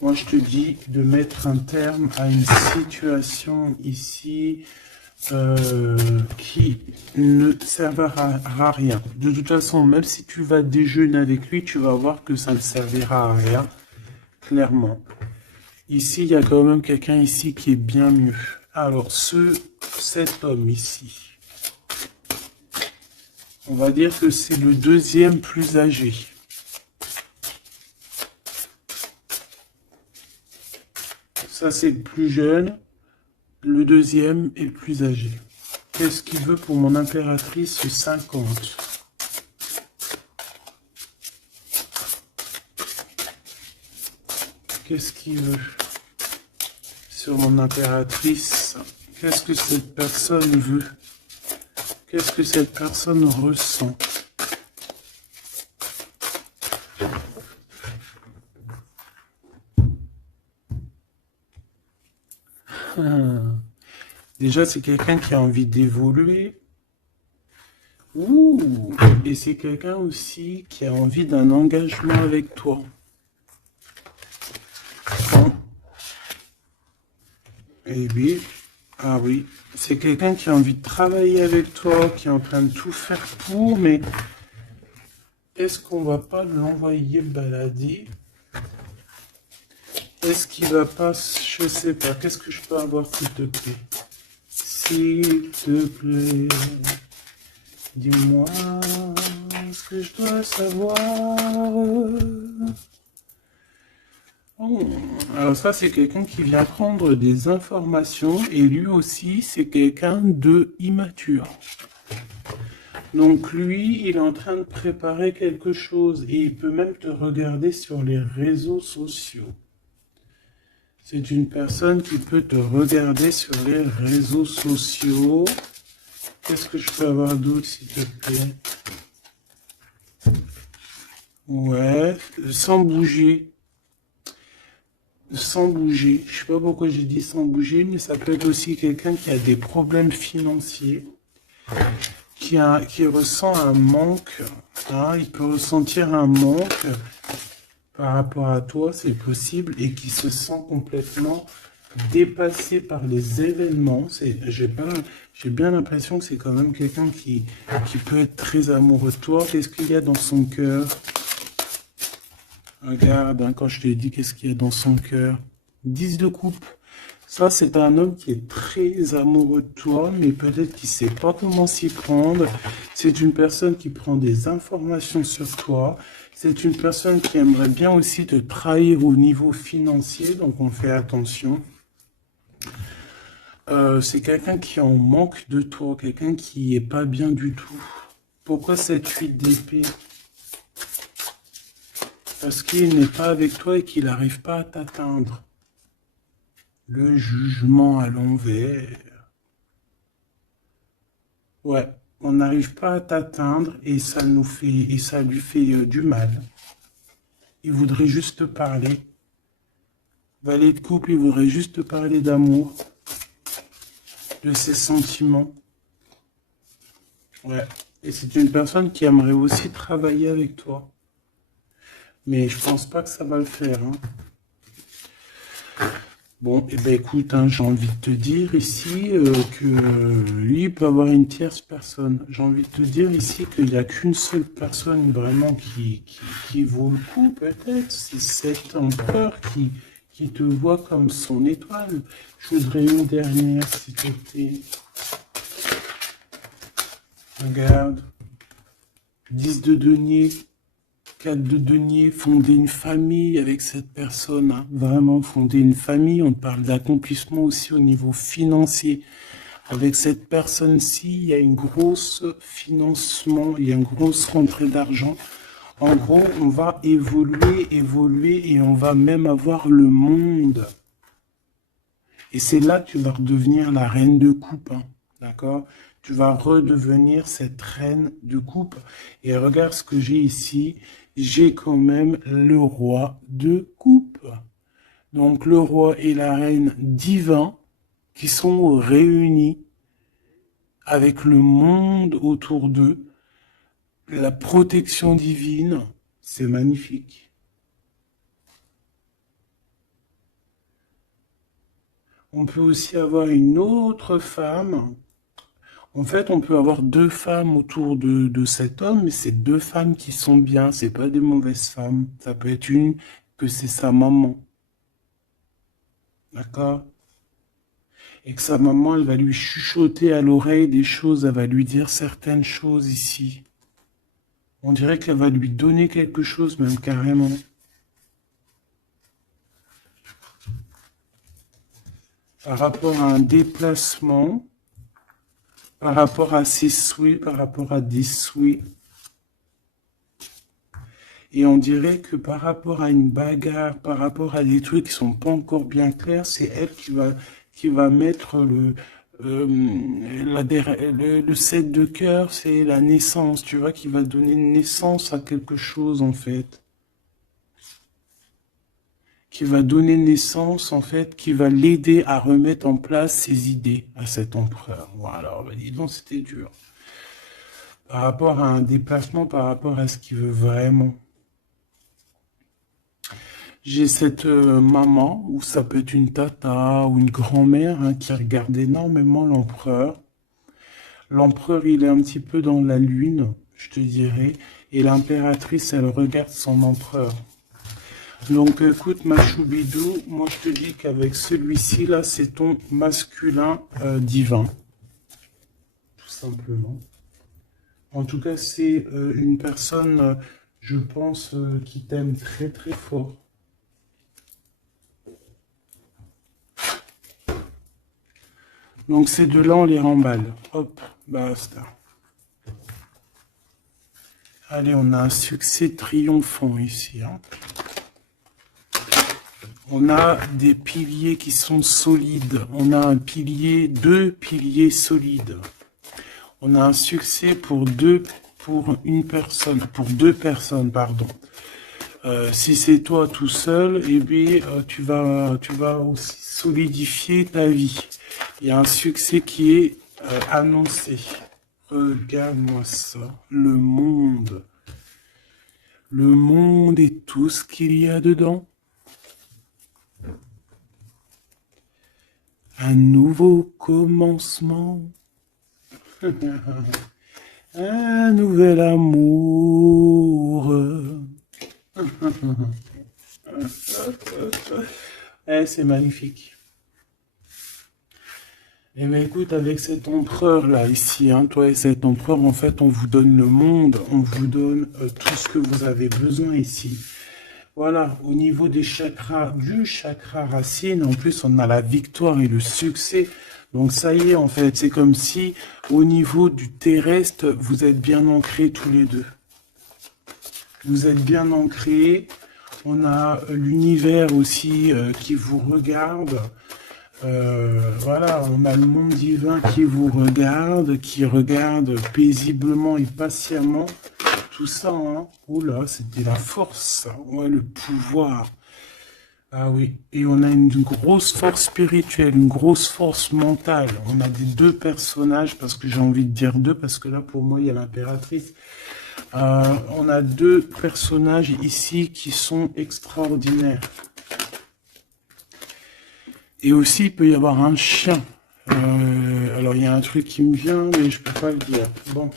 moi je te dis de mettre un terme à une situation ici qui ne servira à rien. De toute façon, même si tu vas déjeuner avec lui, tu vas voir que ça ne servira à rien, clairement. Ici, il y a quand même quelqu'un ici qui est bien mieux. Alors, cet homme ici, on va dire que c'est le deuxième plus âgé. Ça, c'est le plus jeune. Le deuxième est le plus âgé. Qu'est-ce qu'il veut pour mon impératrice 50? Qu'est-ce qu'il veut sur mon impératrice? Qu'est-ce que cette personne veut? Qu'est-ce que cette personne ressent? Déjà, c'est quelqu'un qui a envie d'évoluer. Ouh! Et c'est quelqu'un aussi qui a envie d'un engagement avec toi. Et oui, ah oui, c'est quelqu'un qui a envie de travailler avec toi, qui est en train de tout faire pour, mais est-ce qu'on va pas l'envoyer balader? Est-ce qu'il va pas, je sais pas, qu'est-ce que je peux avoir s'il te plaît? S'il te plaît, dis-moi ce que je dois savoir. Oh, alors ça, c'est quelqu'un qui vient prendre des informations et lui aussi, c'est quelqu'un de immature. Donc lui, il est en train de préparer quelque chose et il peut même te regarder sur les réseaux sociaux. C'est une personne qui peut te regarder sur les réseaux sociaux. Qu'est-ce que je peux avoir d'autre, s'il te plaît? Ouais, sans bouger. Sans bouger. Je sais pas pourquoi j'ai dit sans bouger, mais ça peut être aussi quelqu'un qui a des problèmes financiers, qui ressent un manque. Hein, il peut ressentir un manque par rapport à toi, c'est possible, et qui se sent complètement dépassé par les événements. J'ai bien l'impression que c'est quand même quelqu'un qui peut être très amoureux de toi. Qu'est-ce qu'il y a dans son cœur? Regarde, hein, quand je te dis qu'est-ce qu'il y a dans son cœur. 10 de coupe. Ça, c'est un homme qui est très amoureux de toi, mais peut-être qu'il ne sait pas comment s'y prendre. C'est une personne qui prend des informations sur toi. C'est une personne qui aimerait bien aussi te trahir au niveau financier, donc on fait attention. C'est quelqu'un qui est en manque de toi, quelqu'un qui est pas bien du tout. Pourquoi cette 8 d'épée? Parce qu'il n'est pas avec toi et qu'il n'arrive pas à t'atteindre. Le jugement à l'envers. Ouais, on n'arrive pas à t'atteindre et ça lui fait du mal. Il voudrait juste te parler. Valet de coupe, il voudrait juste te parler d'amour, de ses sentiments. Ouais, et c'est une personne qui aimerait aussi travailler avec toi. Mais je pense pas que ça va le faire. Hein. Bon, et ben écoute, hein, j'ai envie de te dire ici que lui il peut avoir une tierce personne. J'ai envie de te dire ici qu'il n'y a qu'une seule personne vraiment qui vaut le coup, peut-être. C'est cet empereur qui te voit comme son étoile. Je voudrais une dernière, s'il te plaît. Regarde. 10 de denier. 4 de denier, fonder une famille avec cette personne, hein. Vraiment fonder une famille, on parle d'accomplissement aussi au niveau financier, Avec cette personne-ci, il y a une grosse financement, il y a une grosse rentrée d'argent. En gros, on va évoluer, évoluer et on va même avoir le monde. Et c'est là que tu vas redevenir la reine de coupe, hein, d'accord? Tu vas redevenir cette reine de coupe. Et regarde ce que j'ai ici. J'ai quand même le roi de coupe. Donc le roi et la reine divins qui sont réunis avec le monde autour d'eux. La protection divine, c'est magnifique. On peut aussi avoir une autre femme. En fait, on peut avoir deux femmes autour de cet homme, mais c'est deux femmes qui sont bien, c'est pas des mauvaises femmes. Ça peut être une que c'est sa maman. D'accord? Et que sa maman, elle va lui chuchoter à l'oreille des choses, elle va lui dire certaines choses ici. On dirait qu'elle va lui donner quelque chose, même carrément. Par rapport à un déplacement, par rapport à ses souhaits, par rapport à des souhaits. Et on dirait que par rapport à une bagarre, par rapport à des trucs qui sont pas encore bien clairs, c'est elle qui va mettre le 7 de cœur, c'est la naissance, tu vois, qui va donner naissance à quelque chose, en fait. Qui va donner naissance, en fait, qui va l'aider à remettre en place ses idées à cet empereur. Voilà, bah, dis donc, c'était dur. Par rapport à un déplacement, par rapport à ce qu'il veut vraiment. J'ai cette maman, ou ça peut être une tata ou une grand-mère, hein, qui regarde énormément l'empereur. L'empereur, il est un petit peu dans la lune, je te dirais, et l'impératrice, elle regarde son empereur. Donc écoute, ma choubidou, moi je te dis qu'avec celui-ci, là, c'est ton masculin divin. Tout simplement. En tout cas, c'est une personne, je pense, qui t'aime très très fort. Donc ces deux-là, on les remballe. Hop, basta. Allez, on a un succès triomphant ici. Hein. On a des piliers qui sont solides. On a un pilier, deux piliers solides. On a un succès pour deux personnes, pardon. Si c'est toi tout seul, eh bien, tu vas aussi solidifier ta vie. Il y a un succès qui est annoncé. Regarde-moi ça. Le monde. Le monde et tout ce qu'il y a dedans. Un nouveau commencement. Un nouvel amour. C'est magnifique. Eh bien, écoute, avec cet empereur-là, ici, hein, toi et cet empereur, en fait, on vous donne le monde, on vous donne tout ce que vous avez besoin ici. Voilà, au niveau des chakras, du chakra racine, en plus, on a la victoire et le succès. Donc, ça y est, en fait, c'est comme si, au niveau du terrestre, vous êtes bien ancrés tous les deux. Vous êtes bien ancrés. On a l'univers aussi qui vous regarde. Voilà, on a le monde divin qui vous regarde, qui regarde paisiblement et patiemment. Tout ça, hein. Oula, c'était la force, ouais, le pouvoir. Ah oui, et on a une grosse force spirituelle, une grosse force mentale. On a des deux personnages, parce que j'ai envie de dire deux, parce que là, pour moi, il y a l'impératrice. On a deux personnages ici qui sont extraordinaires. Et aussi, il peut y avoir un chien. Alors, il y a un truc qui me vient, mais je peux pas le dire. Bon.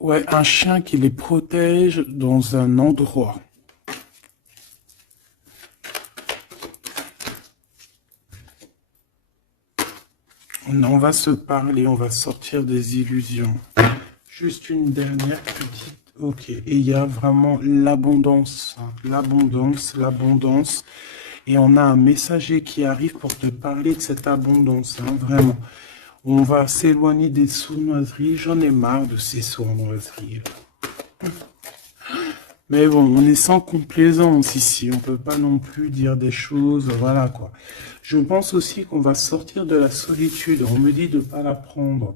Ouais, un chien qui les protège dans un endroit. On va se parler, on va sortir des illusions. Juste une dernière petite... Ok, et il y a vraiment l'abondance. Hein, l'abondance, l'abondance. et on a un messager qui arrive pour te parler de cette abondance, hein, vraiment. On va s'éloigner des sournoiseries. J'en ai marre de ces sournoiseries. Mais bon, on est sans complaisance ici. On peut pas non plus dire des choses, voilà quoi. Je pense aussi qu'on va sortir de la solitude. On me dit de pas la prendre.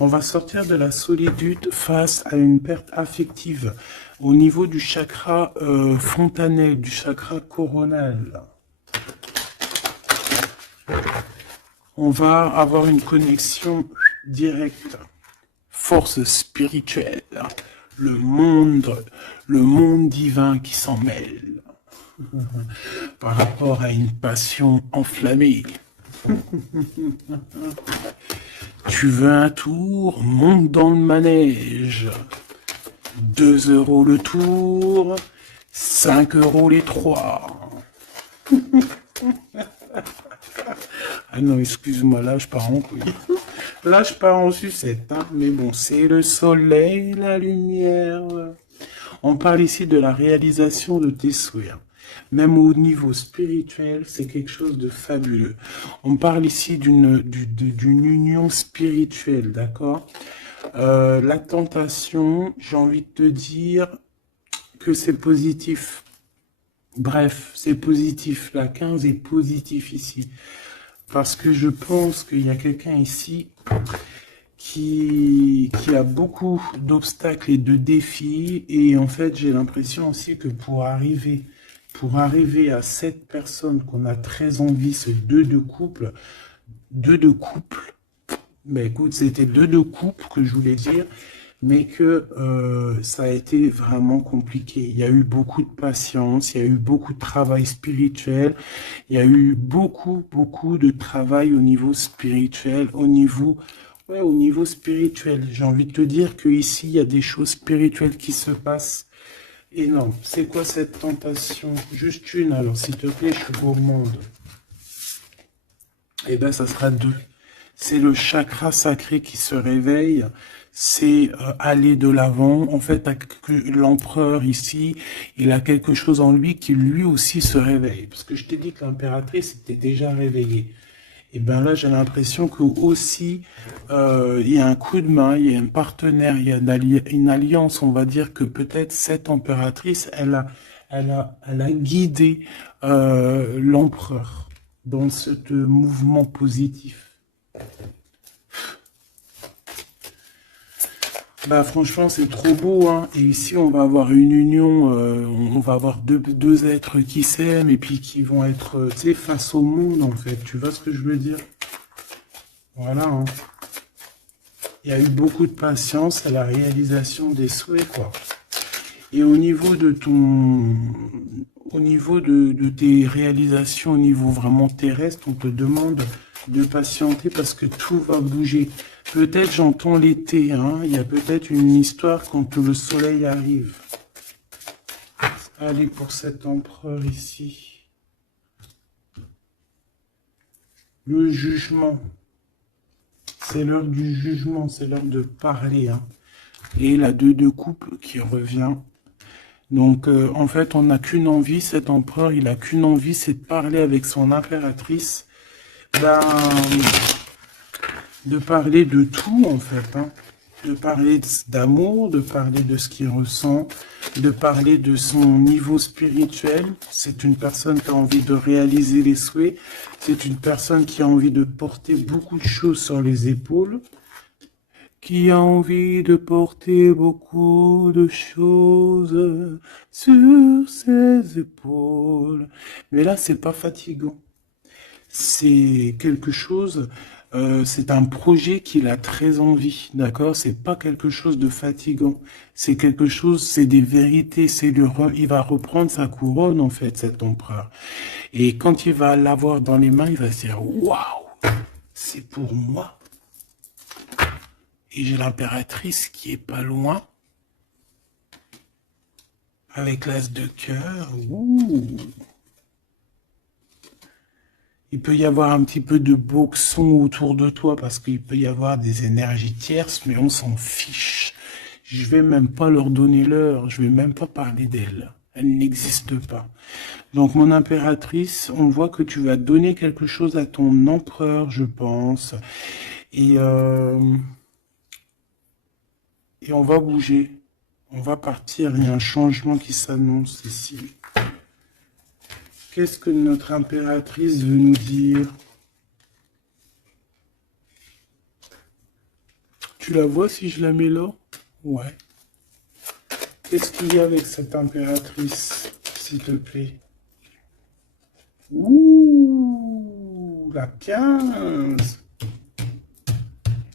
On va sortir de la solitude face à une perte affective au niveau du chakra fontanel, du chakra coronal. On va avoir une connexion directe, force spirituelle, le monde divin qui s'en mêle par rapport à une passion enflammée. Tu veux un tour? Monte dans le manège. 2 € le tour, 5 € les 3. Ah non, excuse-moi, là je pars en couille. Là je pars en sucette, hein. Mais bon, c'est le soleil, la lumière. On parle ici de la réalisation de tes souhaits. Même au niveau spirituel, c'est quelque chose de fabuleux. On parle ici d'une union spirituelle, d'accord? La tentation, j'ai envie de te dire que c'est positif. Bref, c'est positif. La 15 est positif ici. Parce que je pense qu'il y a quelqu'un ici qui a beaucoup d'obstacles et de défis. Et en fait, j'ai l'impression aussi que pour arriver à cette personne qu'on a très envie, ce 2 de couple, ben écoute, c'était 2 de couple que je voulais dire, mais que ça a été vraiment compliqué. Il y a eu beaucoup de patience, il y a eu beaucoup de travail spirituel, il y a eu beaucoup de travail au niveau spirituel, au niveau spirituel. J'ai envie de te dire que ici il y a des choses spirituelles qui se passent énormes. C'est quoi cette tentation? Juste une, alors s'il te plaît, je suis gourmande. Eh ben, ça sera 2. C'est le chakra sacré qui se réveille, c'est aller de l'avant. En fait, l'empereur ici, il a quelque chose en lui qui lui aussi se réveille. Parce que je t'ai dit que l'impératrice était déjà réveillée. Et bien là, j'ai l'impression que aussi, il y a un coup de main, il y a un partenaire, il y a une alliance. On va dire que peut-être cette impératrice, elle a guidé l'empereur dans ce mouvement positif. Bah franchement c'est trop beau, hein. Et ici on va avoir une union, on va avoir deux êtres qui s'aiment et puis qui vont être tu sais, face au monde en fait, tu vois ce que je veux dire? Voilà, hein. Il y a eu beaucoup de patience à la réalisation des souhaits, quoi. Et au niveau de tes réalisations au niveau vraiment terrestre, on te demande de patienter parce que tout va bouger. Peut-être j'entends l'été, hein. Il y a peut-être une histoire quand le soleil arrive. Allez, pour cet empereur ici. Le jugement. C'est l'heure du jugement, c'est l'heure de parler, hein. Et la 2 de coupe qui revient. Donc, en fait, on n'a qu'une envie, cet empereur, il n'a qu'une envie, c'est de parler avec son impératrice, de parler de tout, en fait, hein. De parler d'amour, de parler de ce qu'il ressent, de parler de son niveau spirituel. C'est une personne qui a envie de réaliser les souhaits, c'est une personne qui a envie de porter beaucoup de choses sur les épaules, qui a envie de porter beaucoup de choses sur ses épaules. Mais là, c'est pas fatigant. C'est quelque chose, c'est un projet qu'il a très envie, d'accord? C'est pas quelque chose de fatigant. C'est quelque chose, c'est des vérités, il va reprendre sa couronne, en fait, cet empereur. Et quand il va l'avoir dans les mains, il va se dire, waouh, c'est pour moi. Et j'ai l'impératrice qui est pas loin, avec l'as de cœur. Ouh. Il peut y avoir un petit peu de boxon autour de toi, parce qu'il peut y avoir des énergies tierces, mais on s'en fiche. Je vais même pas leur donner l'heure, je vais même pas parler d'elle. Elle n'existe pas. Donc, mon impératrice, on voit que tu vas donner quelque chose à ton empereur, je pense. Et, euh, et on va bouger. On va partir. Il y a un changement qui s'annonce ici. Qu'est-ce que notre impératrice veut nous dire? Tu la vois si je la mets là? Ouais. Qu'est-ce qu'il y a avec cette impératrice, s'il te plaît? Ouh, la 15.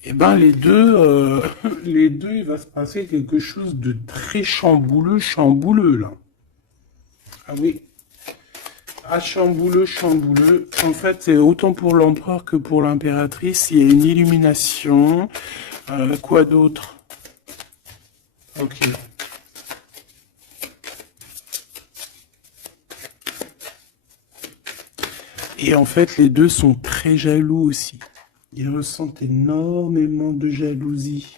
Eh ben, les deux, il va se passer quelque chose de très chambouleux, chambouleux, là. Ah oui. Ah, chambouleux, chambouleux. En fait, c'est autant pour l'empereur que pour l'impératrice. Il y a une illumination. Quoi d'autre? Ok. Et en fait, les deux sont très jaloux aussi. Ils ressentent énormément de jalousie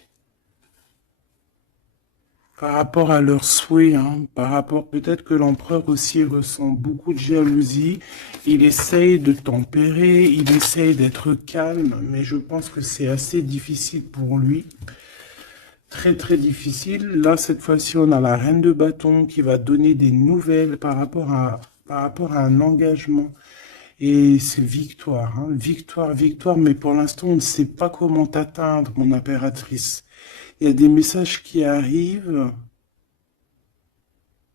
par rapport à leurs souhaits, hein, par rapport, peut-être que l'empereur aussi ressent beaucoup de jalousie. Il essaye de tempérer, il essaye d'être calme, mais je pense que c'est assez difficile pour lui. Très très difficile. Là, cette fois-ci, on a la reine de bâton qui va donner des nouvelles par rapport à un engagement. Et c'est victoire, hein, victoire, victoire, mais pour l'instant, on ne sait pas comment t'atteindre, mon impératrice. Il y a des messages qui arrivent.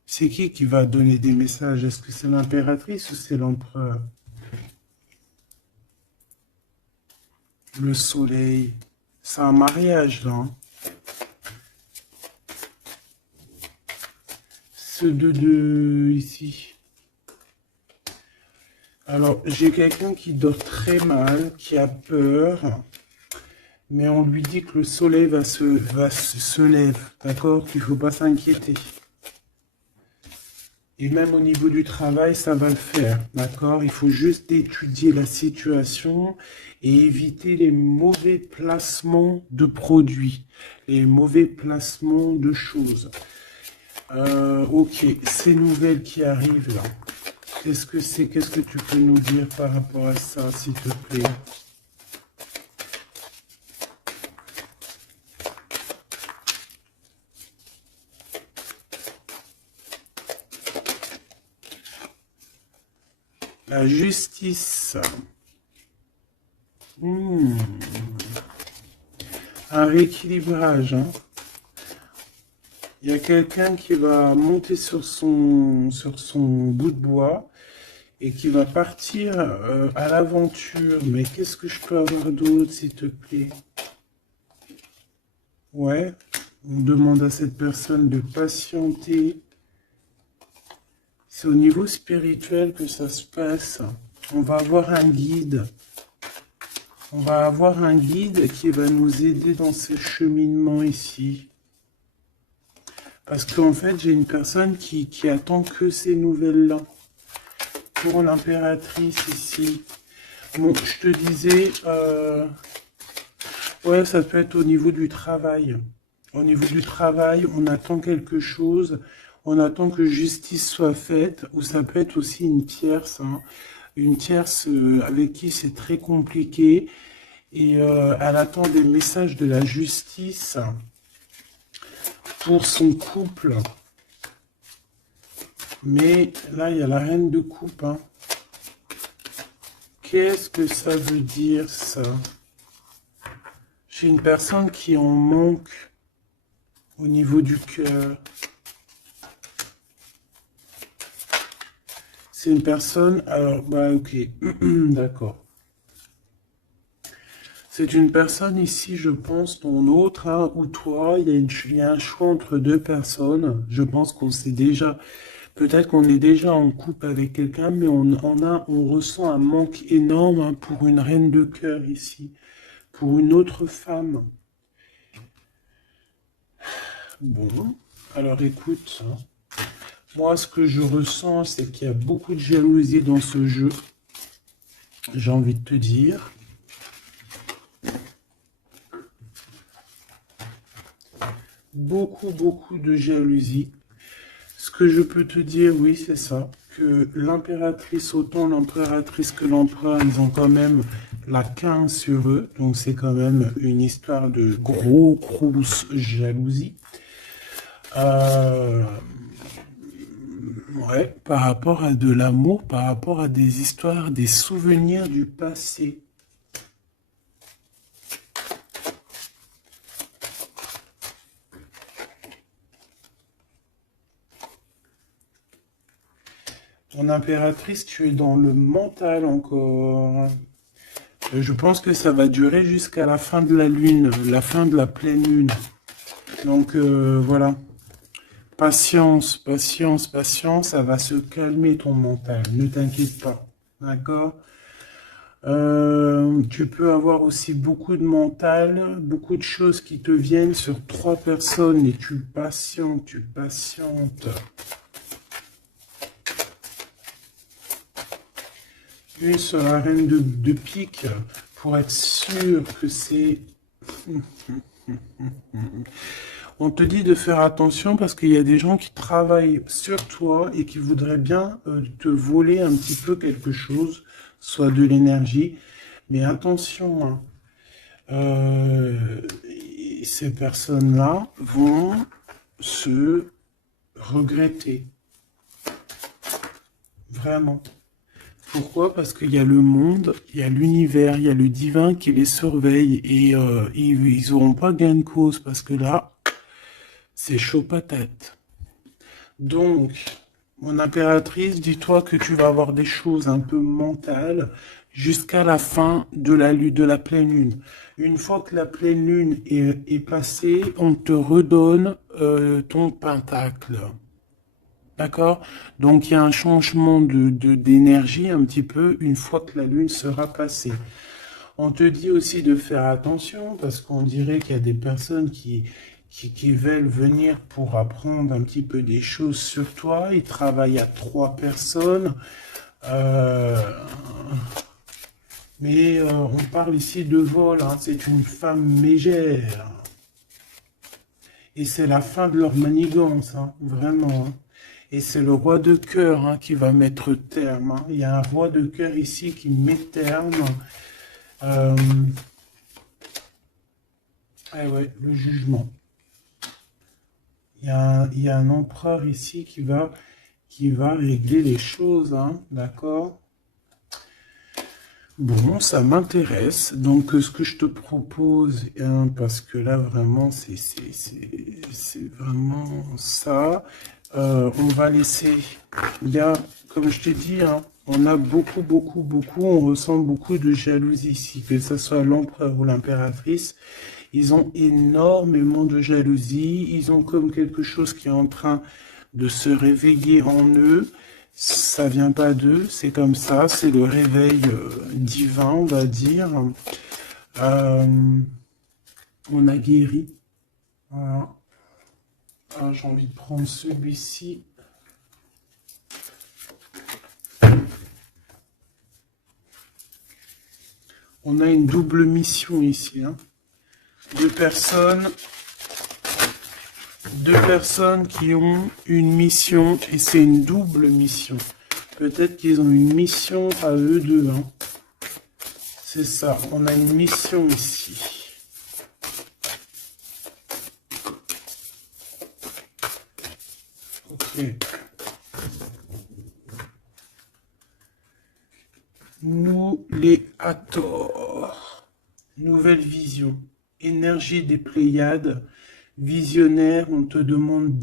C'est qui va donner des messages? Est-ce que c'est l'impératrice ou c'est l'empereur? Le soleil. C'est un mariage, là, hein. Ce 2 ici. Alors, j'ai quelqu'un qui dort très mal, qui a peur, mais on lui dit que le soleil se lève, d'accord? Qu'il ne faut pas s'inquiéter. Et même au niveau du travail, ça va le faire, d'accord? Il faut juste étudier la situation et éviter les mauvais placements de produits, les mauvais placements de choses. Ok, ces nouvelles qui arrivent là, qu'est-ce que c'est? Qu'est-ce que tu peux nous dire par rapport à ça, s'il te plaît? La justice. Hmm. Un rééquilibrage, hein. Il y a quelqu'un qui va monter sur son bout de bois et qui va partir à l'aventure. Mais qu'est-ce que je peux avoir d'autre, s'il te plaît? Ouais, on demande à cette personne de patienter. C'est au niveau spirituel que ça se passe. On va avoir un guide. On va avoir un guide qui va nous aider dans ce cheminement ici. Parce qu'en fait, j'ai une personne qui attend que ces nouvelles-là. Pour l'impératrice ici. Bon, je te disais, ouais, ça peut être au niveau du travail. Au niveau du travail, on attend quelque chose, on attend que justice soit faite, ou ça peut être aussi une tierce, hein. Une tierce avec qui c'est très compliqué, et elle attend des messages de la justice pour son couple. Mais là, il y a la reine de coupe, hein. Qu'est-ce que ça veut dire, ça? J'ai une personne qui en manque au niveau du cœur. C'est une personne... Alors, bah ok, d'accord. C'est une personne ici, je pense, ton autre, hein, ou toi, il y a un choix entre deux personnes. Je pense qu'on sait déjà... Peut-être qu'on est déjà en couple avec quelqu'un, mais on ressent un manque énorme, hein, pour une reine de cœur ici, pour une autre femme. Bon, alors écoute, hein, moi ce que je ressens, c'est qu'il y a beaucoup de jalousie dans ce jeu. J'ai envie de te dire. Beaucoup, beaucoup de jalousie. Ce que je peux te dire, oui, c'est ça, que l'impératrice, autant l'impératrice que l'empereur, ils ont quand même la 15 sur eux, donc c'est quand même une histoire de grosse jalousie. Euh, ouais, par rapport à de l'amour, par rapport à des histoires, des souvenirs du passé. Ton impératrice, tu es dans le mental encore. Je pense que ça va durer jusqu'à la fin de la lune, la fin de la pleine lune. Donc voilà. Patience, patience, patience, ça va se calmer ton mental. Ne t'inquiète pas. D'accord? Tu peux avoir aussi beaucoup de mental, beaucoup de choses qui te viennent sur 3 personnes et tu patientes, tu patientes. Une sur la reine de pique pour être sûr que c'est... On te dit de faire attention parce qu'il y a des gens qui travaillent sur toi et qui voudraient bien te voler un petit peu quelque chose, soit de l'énergie. Mais attention, hein, ces personnes-là vont se regretter. Vraiment. Pourquoi? Parce qu'il y a le monde, il y a l'univers, il y a le divin qui les surveille et ils n'auront pas gain de cause parce que là, c'est chaud patate. Donc, mon impératrice, dis-toi que tu vas avoir des choses un peu mentales jusqu'à la fin de la pleine lune. Une fois que la pleine lune est passée, on te redonne ton pentacle. D'accord? Donc, il y a un changement d'énergie un petit peu une fois que la lune sera passée. On te dit aussi de faire attention parce qu'on dirait qu'il y a des personnes qui veulent venir pour apprendre un petit peu des choses sur toi. Ils travaillent à 3 personnes. Mais on parle ici de vol. Hein. C'est une femme mégère. Et c'est la fin de leur manigance. Hein. Vraiment. Hein. Et c'est le roi de cœur hein, qui va mettre terme. Hein. Il y a un roi de cœur ici qui met terme. Ah ouais, le jugement. Il y a un empereur ici qui va régler les choses, hein, d'accord? Bon, ça m'intéresse. Donc, ce que je te propose, hein, parce que là, vraiment, c'est vraiment ça. On va laisser, il y a, comme je t'ai dit, hein, on a beaucoup, on ressent beaucoup de jalousie ici, que ce soit l'empereur ou l'impératrice. Ils ont énormément de jalousie, ils ont comme quelque chose qui est en train de se réveiller en eux. Ça vient pas d'eux, c'est comme ça, c'est le réveil divin, on va dire. On a guéri. Voilà. Ah, j'ai envie de prendre celui-ci. On a une double mission ici. Hein. Deux personnes qui ont une mission et c'est une double mission. Peut-être qu'ils ont une mission à eux deux. Hein. C'est ça, on a une mission ici. Ok. Nous les Hathor. Nouvelle vision. Énergie des Pléiades. Visionnaire, on te demande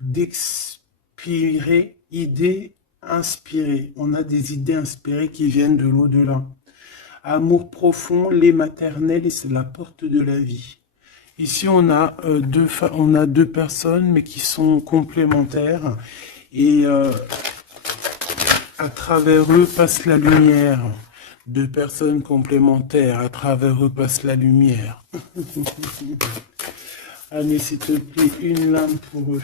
d'expirer, idées inspirées. On a des idées inspirées qui viennent de l'au-delà. Amour profond, lait maternel et c'est la porte de la vie. Ici, on a deux personnes, mais qui sont complémentaires. Et à travers eux passe la lumière. Deux personnes complémentaires, à travers eux passe la lumière. Allez, s'il te plaît, une lame pour eux.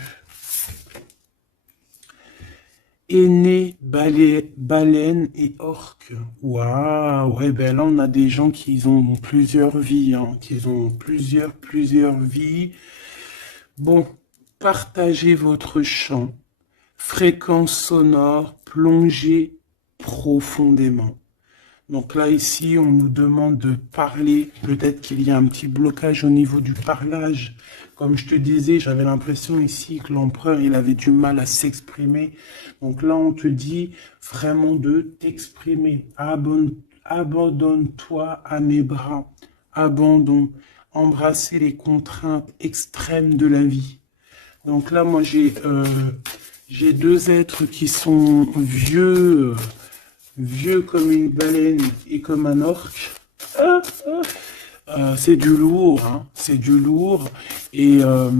Aîné, baleine et orque. Waouh, ouais, ben là, on a des gens qui ont plusieurs vies, hein, qui ont plusieurs vies. Bon, partagez votre champ, fréquence sonore, plongez profondément. Donc là, ici, on nous demande de parler. Peut-être qu'il y a un petit blocage au niveau du parlage. Comme je te disais, j'avais l'impression ici que l'empereur, il avait du mal à s'exprimer. Donc là, on te dit vraiment de t'exprimer. Abandonne-toi à mes bras. Abandon. Embrasser les contraintes extrêmes de la vie. Donc là, moi, j'ai deux êtres qui sont vieux, vieux comme une baleine et comme un orque. C'est du lourd, hein, c'est du lourd. Et en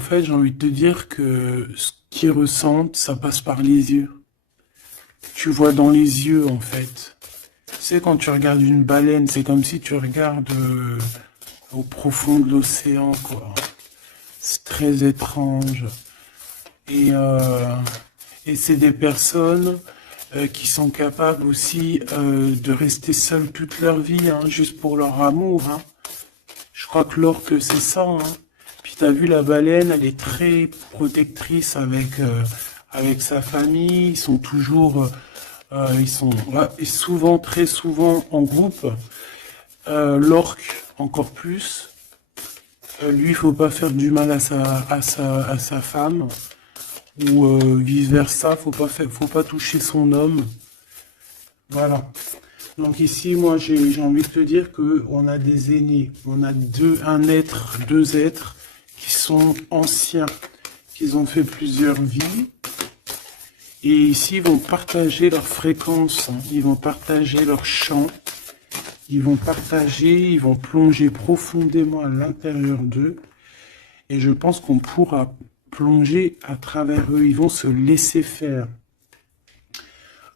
fait, j'ai envie de te dire que ce qu'ils ressentent, ça passe par les yeux. Tu vois dans les yeux, en fait. Tu sais, quand tu regardes une baleine, c'est comme si tu regardes au profond de l'océan, quoi. C'est très étrange. Et, euh, et c'est des personnes qui sont capables aussi de rester seules toute leur vie, hein, juste pour leur amour. Hein. Je crois que l'orque, c'est ça. Hein. Puis t'as vu, la baleine, elle est très protectrice avec sa famille. Ils sont toujours, ils sont ouais, et souvent, très souvent en groupe. L'orque, encore plus. Lui, il faut pas faire du mal à sa femme. Ou vice versa, faut pas toucher son homme. Voilà. Donc ici, moi, j'ai envie de te dire que on a des aînés, on a deux êtres qui sont anciens, qui ont fait plusieurs vies, et ici, ils vont partager leur fréquence, hein. Ils vont partager leur chant, ils vont plonger profondément à l'intérieur d'eux, et je pense qu'on pourra plonger à travers eux, ils vont se laisser faire.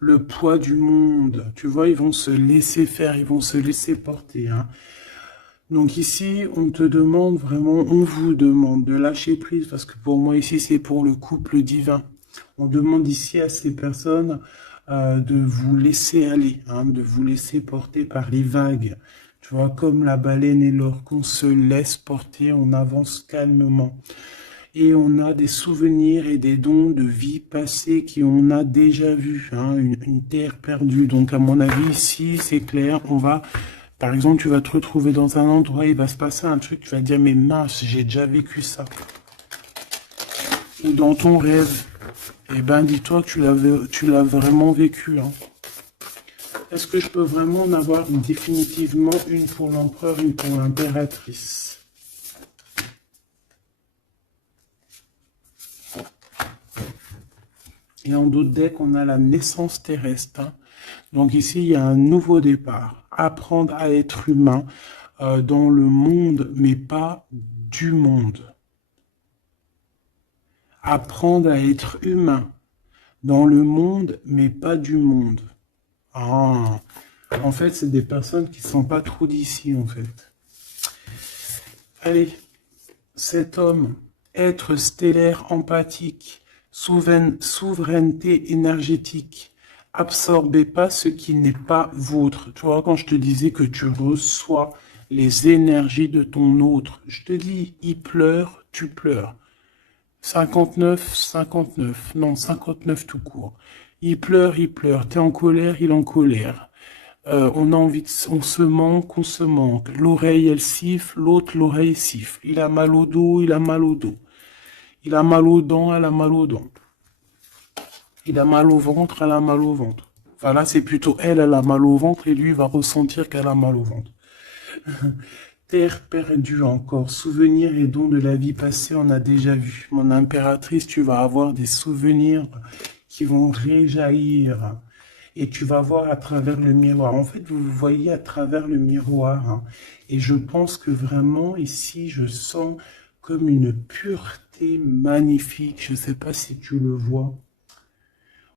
Le poids du monde, tu vois, ils vont se laisser faire, ils vont se laisser porter. Hein. Donc ici, on te demande vraiment, on vous demande de lâcher prise, parce que pour moi ici, c'est pour le couple divin. On demande ici à ces personnes de vous laisser aller, hein, de vous laisser porter par les vagues. Tu vois, comme la baleine et l'orque, on se laisse porter, on avance calmement. Et on a des souvenirs et des dons de vie passée qu'on a déjà vus, hein, une terre perdue. Donc à mon avis, ici, c'est clair, par exemple, tu vas te retrouver dans un endroit, il va se passer un truc, tu vas te dire, mais mince, j'ai déjà vécu ça. Ou dans ton rêve, eh ben dis-toi que tu l'as vraiment vécu. Hein. Est-ce que je peux vraiment en avoir définitivement une pour l'empereur, une pour l'impératrice? Et en d'autres decks, on a la naissance terrestre. Hein. Donc ici, il y a un nouveau départ. Apprendre à être humain dans le monde, mais pas du monde. Apprendre à être humain dans le monde, mais pas du monde. Ah, en fait, c'est des personnes qui ne sont pas trop d'ici, en fait. Allez, cet homme, être stellaire empathique, souveraineté énergétique. Absorbez pas ce qui n'est pas vôtre. Tu vois, quand je te disais que tu reçois les énergies de ton autre, je te dis, il pleure, tu pleures. 59, 59, non, 59 tout court. Il pleure, t'es en colère, il est en colère. On a envie on se manque, on se manque. L'oreille, elle siffle, l'autre, l'oreille siffle. Il a mal au dos, il a mal au dos. Il a mal aux dents, elle a mal aux dents. Il a mal au ventre, elle a mal au ventre. Enfin là, c'est plutôt elle a mal au ventre et lui va ressentir qu'elle a mal au ventre. Terre perdue encore, souvenirs et dons de la vie passée, on a déjà vu. Mon impératrice, tu vas avoir des souvenirs qui vont réjaillir. Et tu vas voir à travers le miroir. En fait, vous voyez à travers le miroir. Hein. Et je pense que vraiment, ici, je sens comme une pureté magnifique. Je ne sais pas si tu le vois.